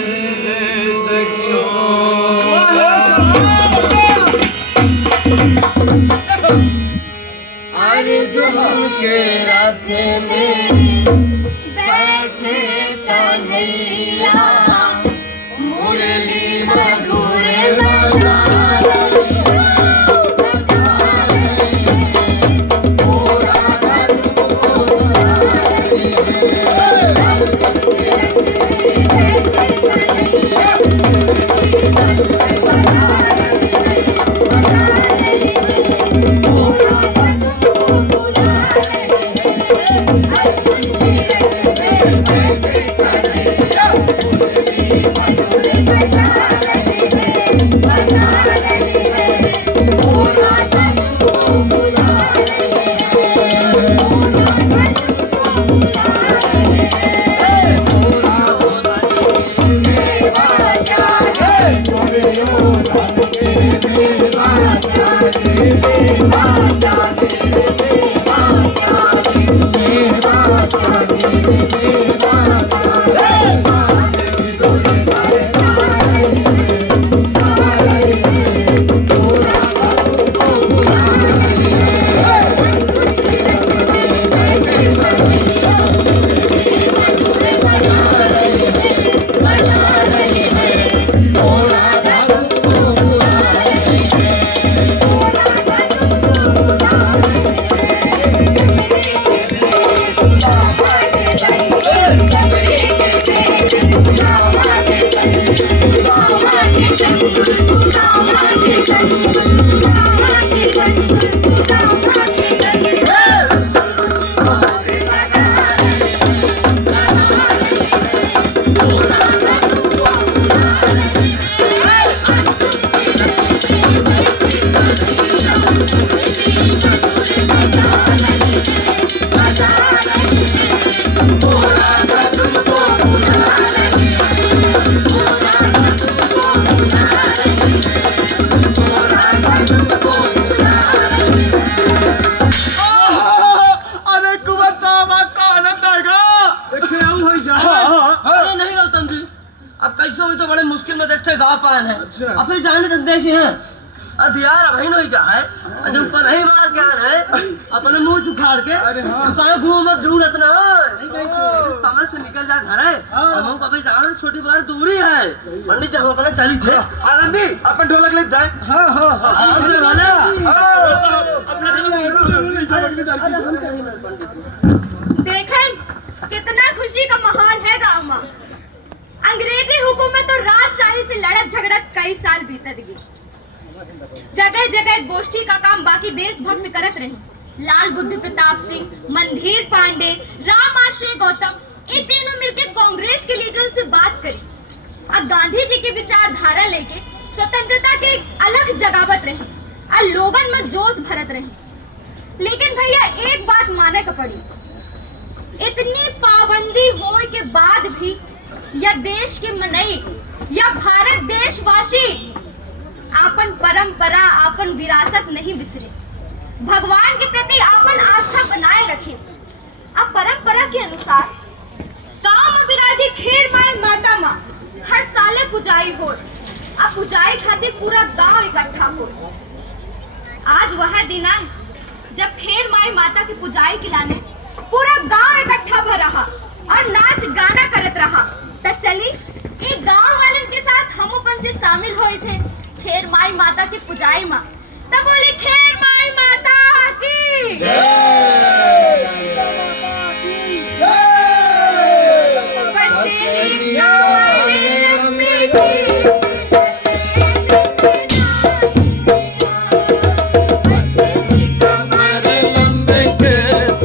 अर्जुन के रथ में बैठे कन्हैया मुरली मधुर अब फिर जाने धंधे की हैं अधियार भाई नहीं क्या है जब पर नहीं मार क्या है अपने मुंह छुखाड़ के दुकान घूम मत ढूंढत ना समझ से निकल जा घर है हम कभी जान छोटी बार दूरी है पंडित जी हम अपने चली थे आनंदी अपन ढोलक ले जाए। हाँ हाँ हाँ आराम से वाले देखें कितना खुशी का माहौल है गाँव में। अंग्रेजी हुकूमत और राजशाही से लड़त झगड़त कई साल बीतत गई। जगह जगह गोष्ठी का काम बाकी देशभक्त करत रहे। लाल बुद्ध प्रताप सिंह, मनधीर पांडे, राम आश्रय गौतम, ये तीनों मिलकर कांग्रेस के लीडर से बात करी। अब गांधी जी की विचारधारा लेके स्वतंत्रता के अलग जगावत रहे और लोगन में जोश भरत रहे। लेकिन भैया एक बात माने का पड़ी, इतनी पाबंदी होने के बाद भी या देश के मनई या भारत देशवासी आपन परंपरा आपन विरासत नहीं बिसरे, भगवान के प्रति आपन आस्था बनाए रखे। अब परंपरा के अनुसार गांव में विराजी खेर माए माता माँ हर साले पुजाई हो। अब पुजाई खातिर पूरा गांव इकट्ठा हो। आज वह दिन है जब खेर माए माता की पुजाई खिलाने पूरा गांव इकट्ठा भर रहा और नाच गाना करत रहा। तो चली एक गांव वाले के साथ हम अपन से शामिल हुए थे खेर माई माता की पुजाई माँ। तब बोली खेर माँ पतेली कमरे लंबे केस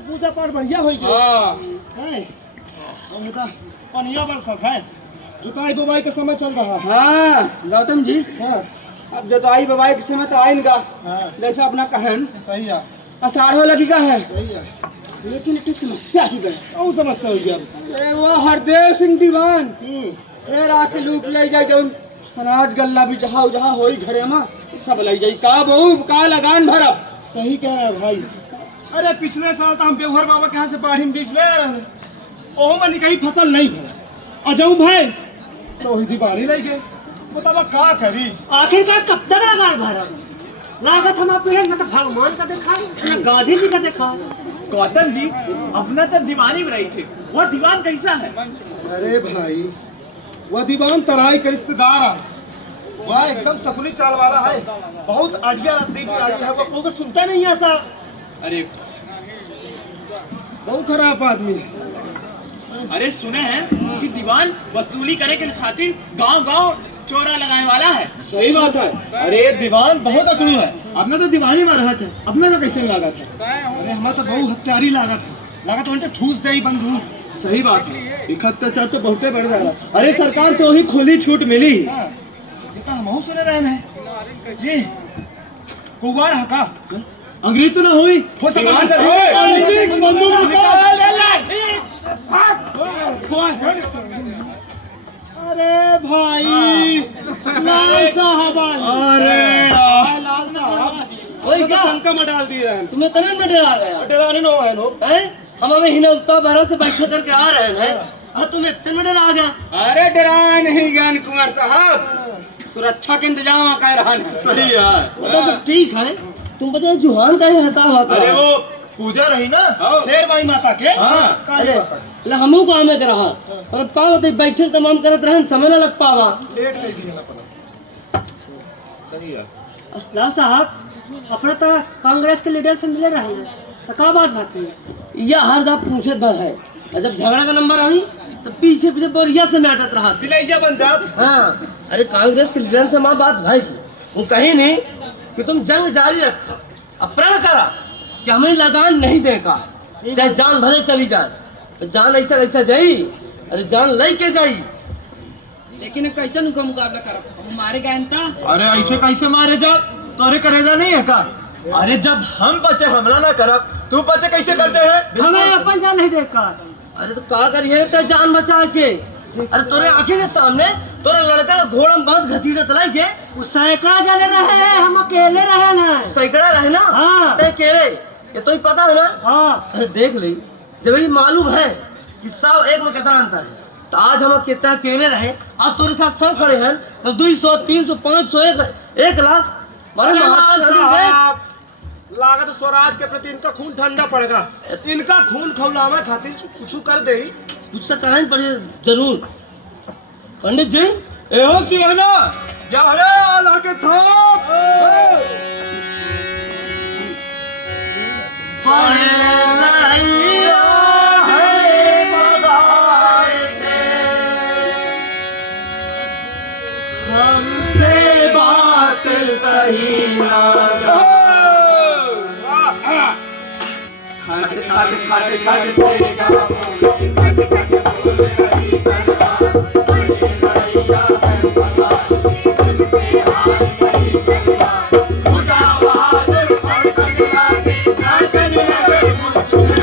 पूजा पाठ बढ़िया हो गया। पनिया बरसत है, जुताई बुवाई का समय चल रहा है। हाँ गौतम जी, हाँ अब जोताई बवाई के समय तो आएगा। हाँ जैसा अपना कहन सही है, अषाढ़ो लगेगा है, सही है। लेकिन इतनी समस्या ही गई। कौन समस्या हो गया? अरे वो हरदेव सिंह दीवान ए रात लूट ले जाए जौन अनाज गल्ला भी जहाँ जहाँ होई घरे में सब ले जाई। का बहू का लगान भरा। सही कह रहे हैं भाई। अरे पिछले साल तो हम बेहुर बाबा के यहाँ से बाढ़ी में बीज ले आ रहे हैं, ओहो में कहीं फसल नहीं भरा। अजाऊ भाई तो वही दिवाली लग गए, बतावा का करी। आखिरकार कब तक लगान भरा? लागत हम अपने न तो भगवान का देखा न गांधी जी का देखा। गौतम जी अपना तो दीवानी में रही थे, वो दीवान कैसा है? अरे भाई वह दीवान तराई का रिश्तेदार है, वह एकदम सकुली चाल वाला है, बहुत अड़िया रद्दी भी आई है, वो को सुनता नहीं है ऐसा। अरे बहुत खराब आदमी है। अरे सुने हैं कि दीवान वसूली करे के खातिर गांव गांव चोरा लगाने वाला है। सही बात है। अरे दीवान बहुत अकड़ू है, अपना तो दीवानी में रहा था, अपना तो कैसे लगा था? अरे हमारा तो बहुत हत्यारी लागत है, लागत उनके ठूस दे ही बंदूक। सही बात है, इकहत्तर तो बहुते बढ़ जा रहा। अरे सरकार से वही खुली छूट मिली। ये तो हम सुने रहे हैं, ये कुवार हका अंग्रेज तो ना हुई हो सकता है। बंदूक निकाल अरे भाई लाल साहब, अरे लाल साहब वही क्या शंका में डाल दी रहे। तुम्हें तनन में डरा गया? डराने नो है लोग हैं? हम हमें हिना उत्ता बारह से बैठे करके आ रहे हैं, और तुम्हें इतने में डरा गया? अरे डरा नहीं ज्ञान कुमार साहब, सुरक्षा के इंतजाम कर रहा है। सही है, वो तो सब ठीक है, तुम बताओ जुहान का ही रहता हुआ। अरे वो पूजा रही ना शेर माई माता के। अरे हमू को हमें रहा, और अब का होते बैठे तमाम करत रहन, समय न लग पावा। लेट नहीं दिया पड़ा। सही है। लाल साहब अपना तो कांग्रेस के लीडर से मिले रहे हैं, तो का बात है? यह हर बात पूछत भर है, और जब झगड़ा का नंबर आई तो पीछे पीछे बोरिया से नाटक रहा था। बिलैया बन जात। हाँ, अरे कांग्रेस के लीडर से माँ बात भाई वो कहीं नहीं कि तुम जंग जारी रखो, अब प्रण करा कि हमें लगान नहीं देगा, चाहे जान भले चली जाए। जान ऐसा ऐसा जाई, अरे जान लई के जाई। लेकिन कैसे उनका मुकाबला करो, हम मारे गए था। अरे ऐसे कैसे मारे जा, तोरे करेगा नहीं है का? अरे जब हम बच्चे हमला ना करब, तू बच्चे कैसे करते हैं? हमें अपन जान नहीं देखा। अरे तो का करिए ते जान बचा के? अरे तोरे आंखें के सामने तोरा लड़का घोड़ा में बांध घसीटा तलाई के, वो सैकड़ा जाने रहे हैं, हम अकेले रहे ना। सैकड़ा रहे ना। हाँ। ते अकेले, ये तो ही पता है ना। हाँ। अरे देख ले, जब ये मालूम है कि 100 1 में कितना अंतर है, तो आज हम कितना अकेले रहे, आज तोरे साथ सब खड़े हैं, कल 200 300 500 1 लाख लागत स्वराज के प्रति इनका खून ठंडा पड़ेगा। इनका खून खौलावे खातिर कुछ कर दे, कुछ तो करना ही पड़े जरूर। पंडित जी, एहो सिंहना क्या रे आला के थोप हमसे बात सही ना खट खट खट खट देगा खट खट बोल रही करवा बड़े भैया है पता तुमसे हार नहीं करवा पूजा बहादुर फड़कन लागे नाचन लगे मुझे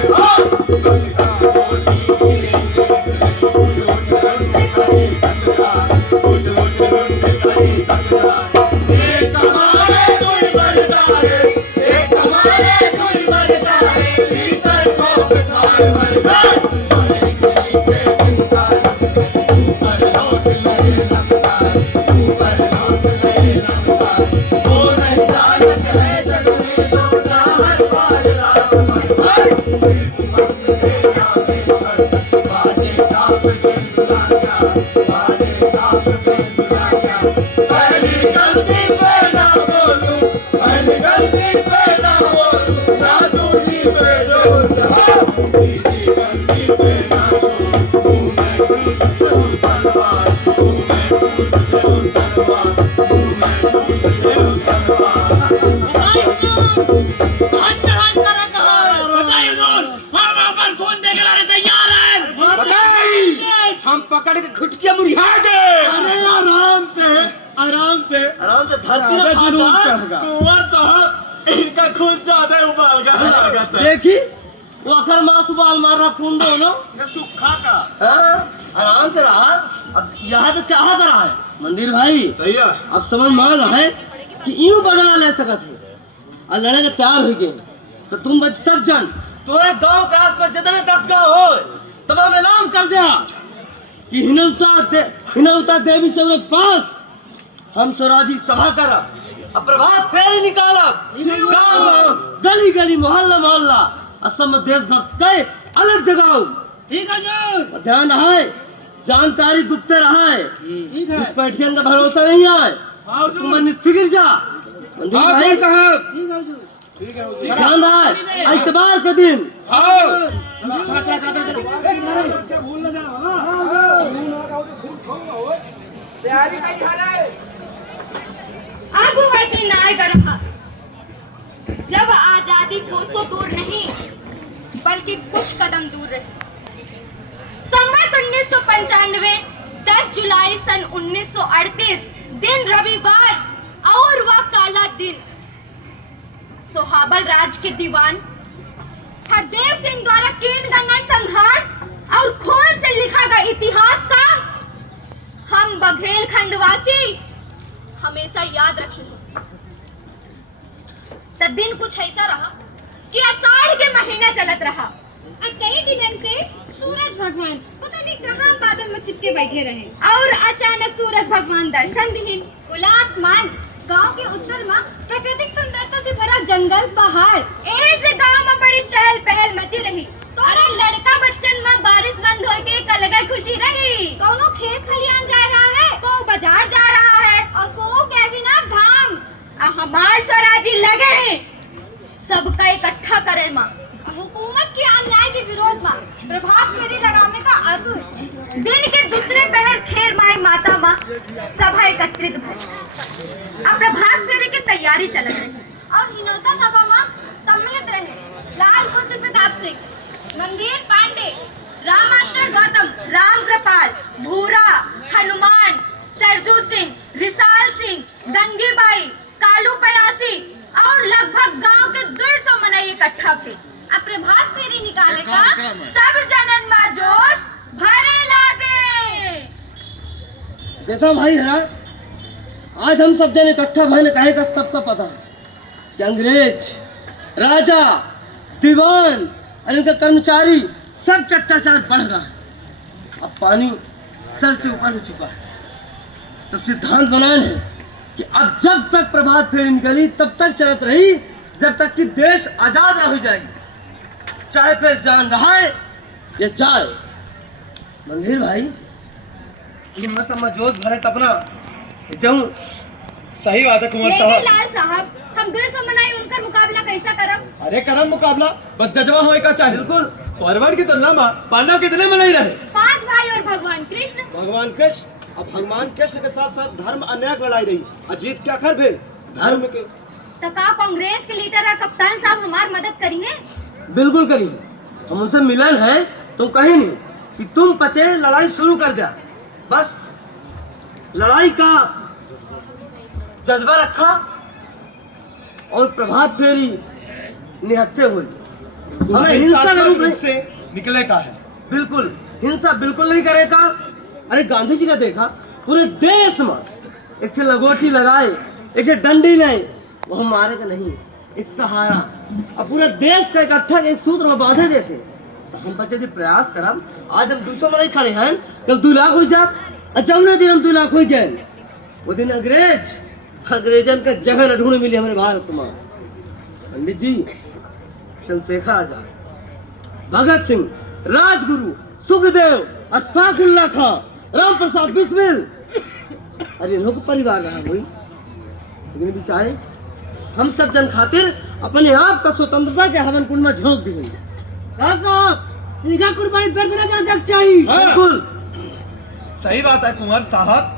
हम पकड़ के घुटकियां मुड़िया दे। अरे आराम से धरती में जुनून चढ़गा। कुंवर साहब इनका खून ज्यादा उबाल गया। देखी वो अखर मास उबाल मार रहा खून दोनों। ये सुखा का। हाँ, आराम से रहा। अब यहाँ तो चाहत रहा है मंदिर भाई। सही है। अब समझ में आ रहा है कि यूं बदला ले सकत है और लड़े के तैयार हो गए। तो तुम बच सब जन तुम्हारे गांव के आसपास जितने 10 गांव हो तब हम ऐलान कर दिया कि हिनौता देवी चौक पास हम स्वराजी सभा करब, अब प्रभात फेरी निकालब, गांव गली गली मोहल्ला मोहल्ला असम में देशभक्त के अलग जगह। ठीक है जी। ध्यान रहे, जानकारी गुप्त रहे, इस पैठियन का भरोसा नहीं है। तुम निष्फिक्र जा मंदिर भाई साहब। ध्यान रहे, इतवार के दिन अब वह दिन आएगा रहा जब आजादी कोसों दूर नहीं बल्कि कुछ कदम दूर रही। संवत 1995 10 जुलाई सन 1938 दिन रविवार और वह काला दिन सोहाबल राज के दीवान हरदेव सिंह द्वारा कीन गन्ना संहार और खून से लिखा गया इतिहास का हम बघेल खंडवासी हमेशा याद रखेंगे। तो दिन कुछ ऐसा रहा कि आषाढ़ के महीना चलत रहा और कई दिनों से सूरज भगवान पता नहीं कहाँ बादल में चिपके बैठे रहे और अचानक सूरज भगवान दर्शन दिहिन। खुला आसमान, गांव के उत्तर में प्राकृतिक सुंदरता से भरा जंगल पहाड़, ऐसे गांव में बड़ी चहल पहल मची रही। तो अरे लड़का बच्चन में बारिश बंद हो के एक अलग खुशी रही। कौनो खेत खलियान जा रहा है, को बाजार जा रहा है और को कैबिनेट धाम। हमार स्वराजी लगे हैं सबका इकट्ठा करे माँ हुकूमत के अन्याय के विरोध में प्रभात फेरी लगाने का आतुर। दिन के दूसरे पहर खेर माई माता माँ सभा एकत्रित भई। अब प्रभात फेरी की तैयारी तैयारी चलत रही। और हिनौता सभा में सम्मिलित रहे लाल पुत्र प्रताप सिंह, मंदिर पांडे, रामाश्रय गौतम, राम कृपाल, भूरा, हनुमान, सरजू सिंह, रिसाल सिंह, गंगीबाई, कालू पयासी और लगभग गांव के 200 मनई इकट्ठा थे। अब प्रभात फेरी निकाले का सब जनन में जोश भरे लागे। देखो भाई है, आज हम सब जन इकट्ठा भइल काहे का सबका पता कि अंग्रेज, राजा, दीवान और इनका कर्मचारी सब के अत्याचार बढ़ रहा है। अब पानी सर से ऊपर हो चुका है। तो सिद्धांत बनाए हैं कि अब जब तक प्रभात फेरी निकली तब तक चलत रही जब तक कि देश आजाद न हो जाएगी, चाहे फिर जान रहा है या जाए। मंदिर भाई हिम्मत में जोश भरे तपना जाऊं। सही बात है कुंवर लेकिन साहब। लाल साहब, हम 200 मनई उनका मुकाबला कैसा करब? अरे करम मुकाबला बस जजवा होए का चाहिए। बिल्कुल। कौरवन की तुलना में पांडव कितने मनई रहे? 5 भाई और भगवान कृष्ण। भगवान कृष्ण। अब भगवान कृष्ण के साथ साथ धर्म अन्याय लड़ाई रही। अजीत क्या कर भेल धर्म के। तो का कांग्रेस के लीडर और कप्तान साहब हमारी मदद करेंगे? बिल्कुल करिए। हम उनसे मिलन है तो कहीं नहीं कि तुम पचे लड़ाई शुरू कर दिया। बस लड़ाई का जज्बा रखा और प्रभात फेरी निहत्थे हुई। हमें हिंसा के रूप से निकले का है। बिल्कुल हिंसा बिल्कुल नहीं करेगा। अरे गांधी जी का देखा पूरे देश में एक ठे लगोटी लगाए, एक ठे डंडी नहीं, वो मारेगा नहीं, एक सहारा। अब पूरे देश का इकट्ठा एक सूत्र में बांधे देते। तो हम बच्चे प्रयास करब। आज हम 200 मनई खड़े हैं, कल 2 लाख हो जाए। जमुना दिन हम 2 लाख हो गए। वो दिन अंग्रेजन का जगह न ढूंढ मिली हमारे भारत में। पंडित जी, चंद्रशेखर आजाद, भगत सिंह, राजगुरु, सुखदेव, अशफाकुल्ला खां, राम प्रसाद बिस्मिल, अरे इन लोग परिवार रहा हुई। लेकिन बेचारे हम सब जन खातिर अपने आप का स्वतंत्रता के हवन कुंड में झोंक दी गई। इनका कुर्बानी व्यर्थ न जाना चाहिए। बिल्कुल सही बात है कुंवर साहब।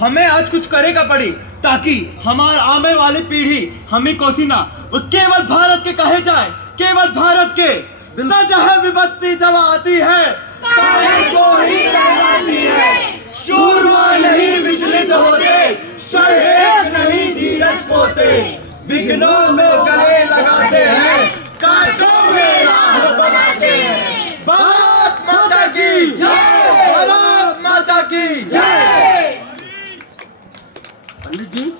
हमें आज कुछ करेगा पड़ी ताकि हमार आने वाली पीढ़ी हमें कोसी ना वो केवल भारत के कहे जाए, केवल भारत के। सजह विपत्ति जब आती है को ही लगाती है। शूरमा नहीं विचलित होते, शर्त नहीं धीरज खोते, विघ्नों में गले लगाते हैं, कांटों में राह बनाते हैं। भारत माता की जय, भारत माता की जय। पंडित जी,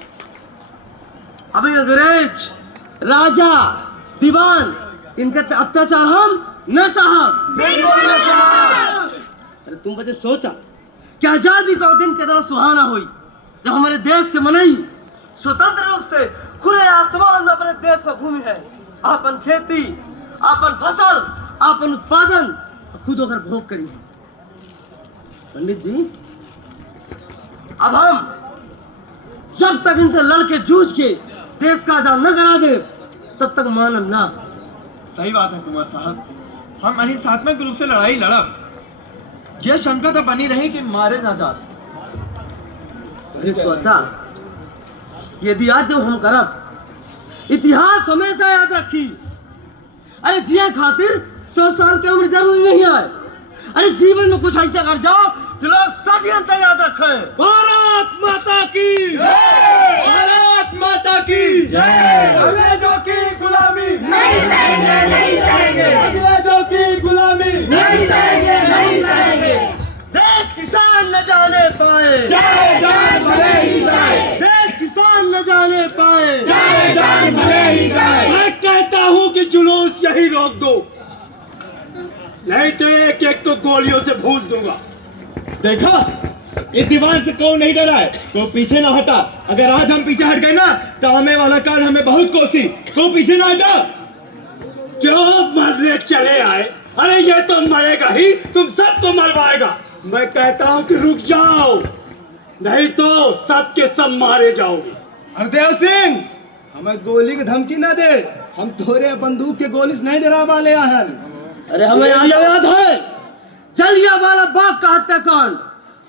अभी अंग्रेज, राजा, दीवान इनका अत्याचार हम न साहब। अरे तुम बच्चे सोचा कि आजादी का दिन कितना सुहाना हुई जब हमारे देश के मनई स्वतंत्र रूप से खुले आसमान में अपने देश में घूमी है। आपन खेती, आपन फसल, आपन उत्पादन खुद होकर भोग करी है। पंडित जी, अब हम जब तक इनसे लड़के जूझ के देश का आजाद न करा दे तब तक मानव ना। सही बात है कुंवर साहब। हम अहिंसात्मक रूप से लड़ाई लड़ब। यह शंका तो बनी रही कि मारे ना जाते। सही सोचा यदि आज जब हम करब, इतिहास हमेशा याद रखी। अरे जिया खातिर 100 साल की उम्र जरूरी नहीं है। अरे जीवन में कुछ ऐसा कर जाओ कि लोग सदियों तक याद रखें। भारत माता की जय, भारत माता की जय। अंग्रेजों की गुलामी नहीं सहेंगे, नहीं सहेंगे। अंग्रेजों की गुलामी नहीं सहेंगे, नहीं सहेंगे। देश किसान न जाने पाए, चाहे जान भले ही जाए। देश किसान न जाने पाए, चाहे जान भले ही जाए। मैं कहता हूँ कि जुलूस यही रोक दो, नहीं तो एक एक को गोलियों से भूज दूंगा। देखा, इस दीवार से कौन नहीं डरा है तो पीछे ना हटा। अगर आज हम पीछे हट गए ना तो आने वाला काल हमें बहुत कोसी। तो पीछे ना हटा। क्यों मरने चले आए? अरे ये तो मरेगा ही, तुम सबको मरवाएगा। मैं कहता हूँ कि रुक जाओ, नहीं तो सबके सब मारे जाओगे। हरदेव सिंह, हमें गोली की धमकी ना दे। हम थोड़े बंदूक के गोली से नहीं डरा वाले हैं। अरे हमें याद है जलियांवाला बाग का हत्याकांड,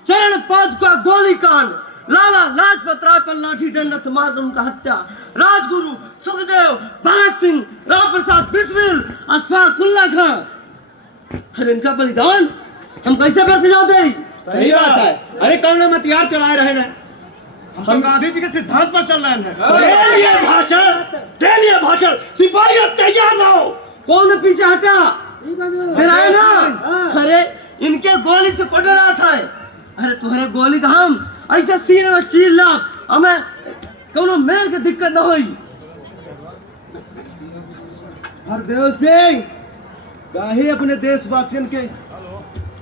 चरण पद का गोलीकांड, लाला लाजपत राय पर लाठी डंडा से मारकर उनका हत्या, राजगुरु सुखदेव, भगत सिंह, राम प्रसाद बिस्मिल, अशफाक उल्ला खां, अरे इनका बलिदान हम कैसे व्यर्थ जाते? सही बात है। अरे कौन हम हथियार चलाए रहे हैं, हम गांधी जी के सिद्धांत पर चल रहे हैं। दे लिए भाषण, सिपाही तैयार रहो। कौन पीछे हटा? फिर आए ना। अरे इनके गोली से को डरा था। अरे तुम्हारे गोली का हम ऐसे सीने में चीर ला, हमें कोनो मेल के दिक्कत न हुई। हरदेव सिंह काहे अपने देशवासियन के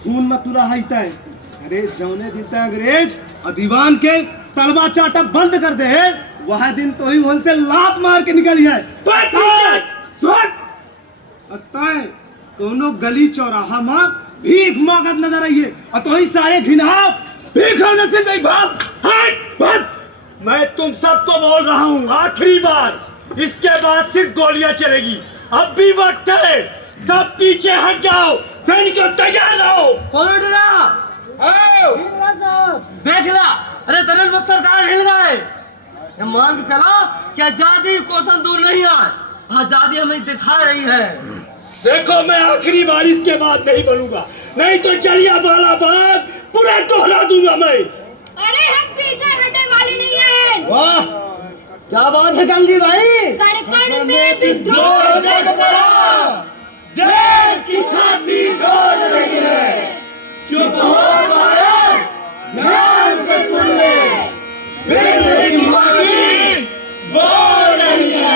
खून में तुला हाईता है। अरे जौने दिन तक अंग्रेज और दीवान के तलवा चाटा बंद कर दे वह दिन तो ही उनसे लात मार के निकली है। कोनो गली चौराहा में भीख मांगत नजर आई है और तो ही सारे घिनाव भीख नसीब नहीं भाग। बंद। मैं तुम सबको बोल रहा हूँ आखिरी बार, इसके बाद सिर्फ गोलियां चलेगी। अब भी वक्त है, सब पीछे हट जाओ, सैनिकों तैयार रहो। कौन डरा? देख ला, अरे तरण बस सरकार हिल गए। ये मान के चलो कि आजादी कोसम दूर नहीं है, आजादी हमें दिखा रही है। देखो मैं आखिरी बार इसके बाद नहीं बोलूंगा, नहीं तो चलिया वाला बात पूरा दोहरा दूंगा मैं। अरे हम पीछे हटने वाले नहीं हैं। वाह क्या बात है गंगी भाई? कण-कण में विद्रोह जग पड़ा, देश की छाती डोल रही है। चुप हो भारत, ध्यान से सुन ले, वीर की माटी बोल रही है।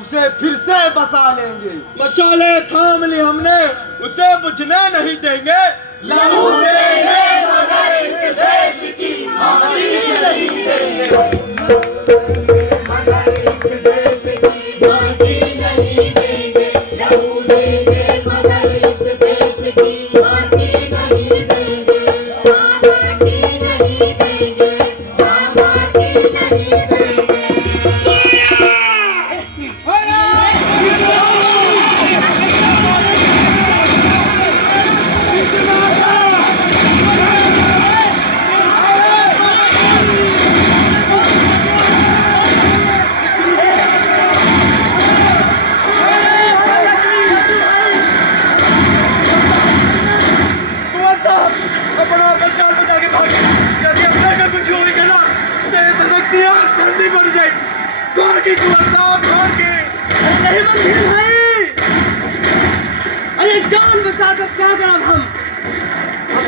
उसे फिर से बसा लेंगे। मशाले थाम ली हमने, उसे बुझने नहीं देंगे। लहू देंगे मगर इस देश की माटी नहीं देंगे। अरे जान बचा कर क्या करा हम?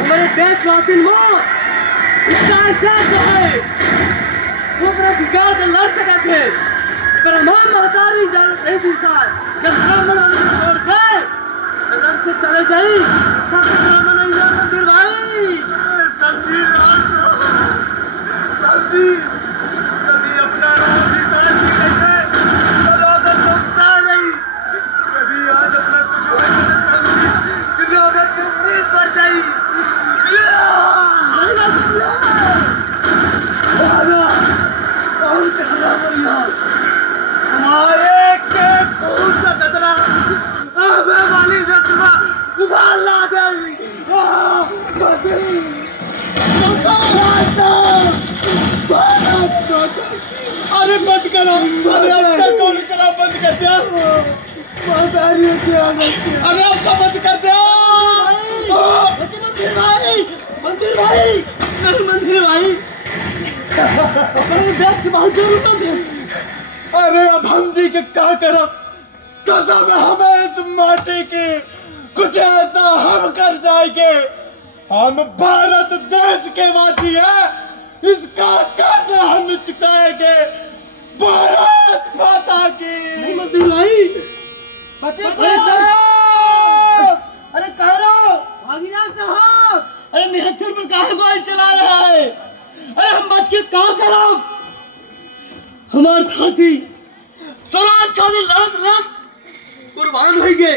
हमारे देशवासी मौत इंसान चाहते हैं वो अपना अधिकार का लड़ सके थे पर हमारे महतारी इजाजत नहीं थी साथ जब ब्राह्मण हमसे छोड़ गए नगर से चले जाई सब ब्राह्मण नहीं जाना फिर भाई समझी समझी कभी अपना नाम भी साथ नहीं है तो लागत नुकसा नहीं कभी आज अपना कुछ होने के समझी कि लागत की उम्मीद बढ़ जाई और कितना बढ़िया हमारे के खून का कतरा हमें वाली रस्मा उबाल ला गई अरे बंद करो अरे आपका कौन चला बंद कर दिया अरे आपका बंद कर दिया मंदिर भाई नहीं मंदिर भाई देश की बहुत जरूरत है अरे अब हम जी के क्या करो कसम है हमें इस माटी की कुछ ऐसा हम कर जाएंगे हम भारत देश के वासी है इसका कैसे हम चुकाएंगे भारत माता की मंदिर भाई अरे कह रहा हूँ भागीना साहब अरे निहत्तर पर काहे गोली चला रहा है अरे हम बच के कहाँ करो हमारे साथी स्वराज का लड़त कुर्बान हो गए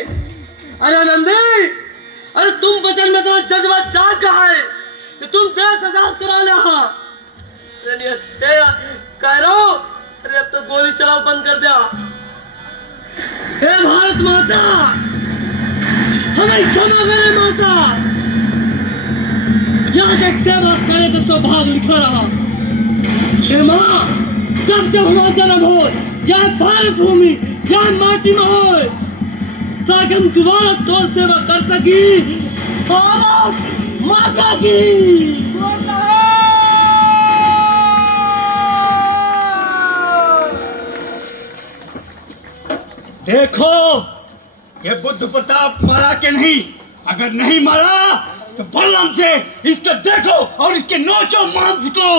अरे नंदी अरे तुम बचन में तेरा जज्बा जाग रहा है कि तुम देश आजाद करा ले कह रहा हूँ अरे अब तो गोली चलाओ बंद कर दिया हे भारत माता हमें क्षमा करे माता यहाँ के सेवा करे तो सौभाग्य लिखा रहा हे माँ जब जब हमारा जन्म हो यह भारत भूमि यह माटी में हो ताकि हम दोबारा तौर सेवा कर सकी भारत माता की देखो ये बुद्ध प्रताप मारा के नहीं अगर नहीं मारा तो बलम से इसको देखो और इसके नोचो मांस को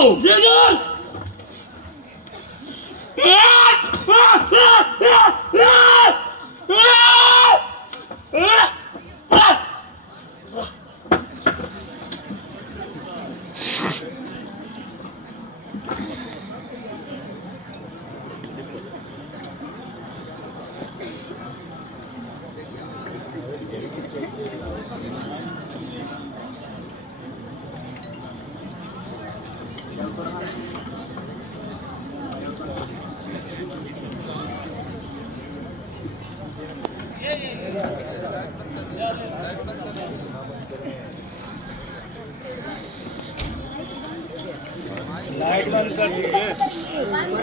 लाइट बंद कर दीजिए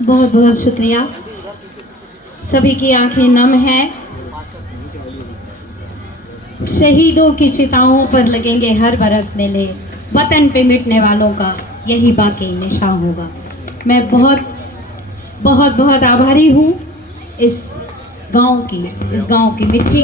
बहुत बहुत शुक्रिया सभी की आंखें नम हैं शहीदों की चिताओं पर लगेंगे हर बरस मेले वतन पे मिटने वालों का यही बाकी निशान होगा मैं बहुत बहुत बहुत आभारी हूँ इस गांव की मिट्टी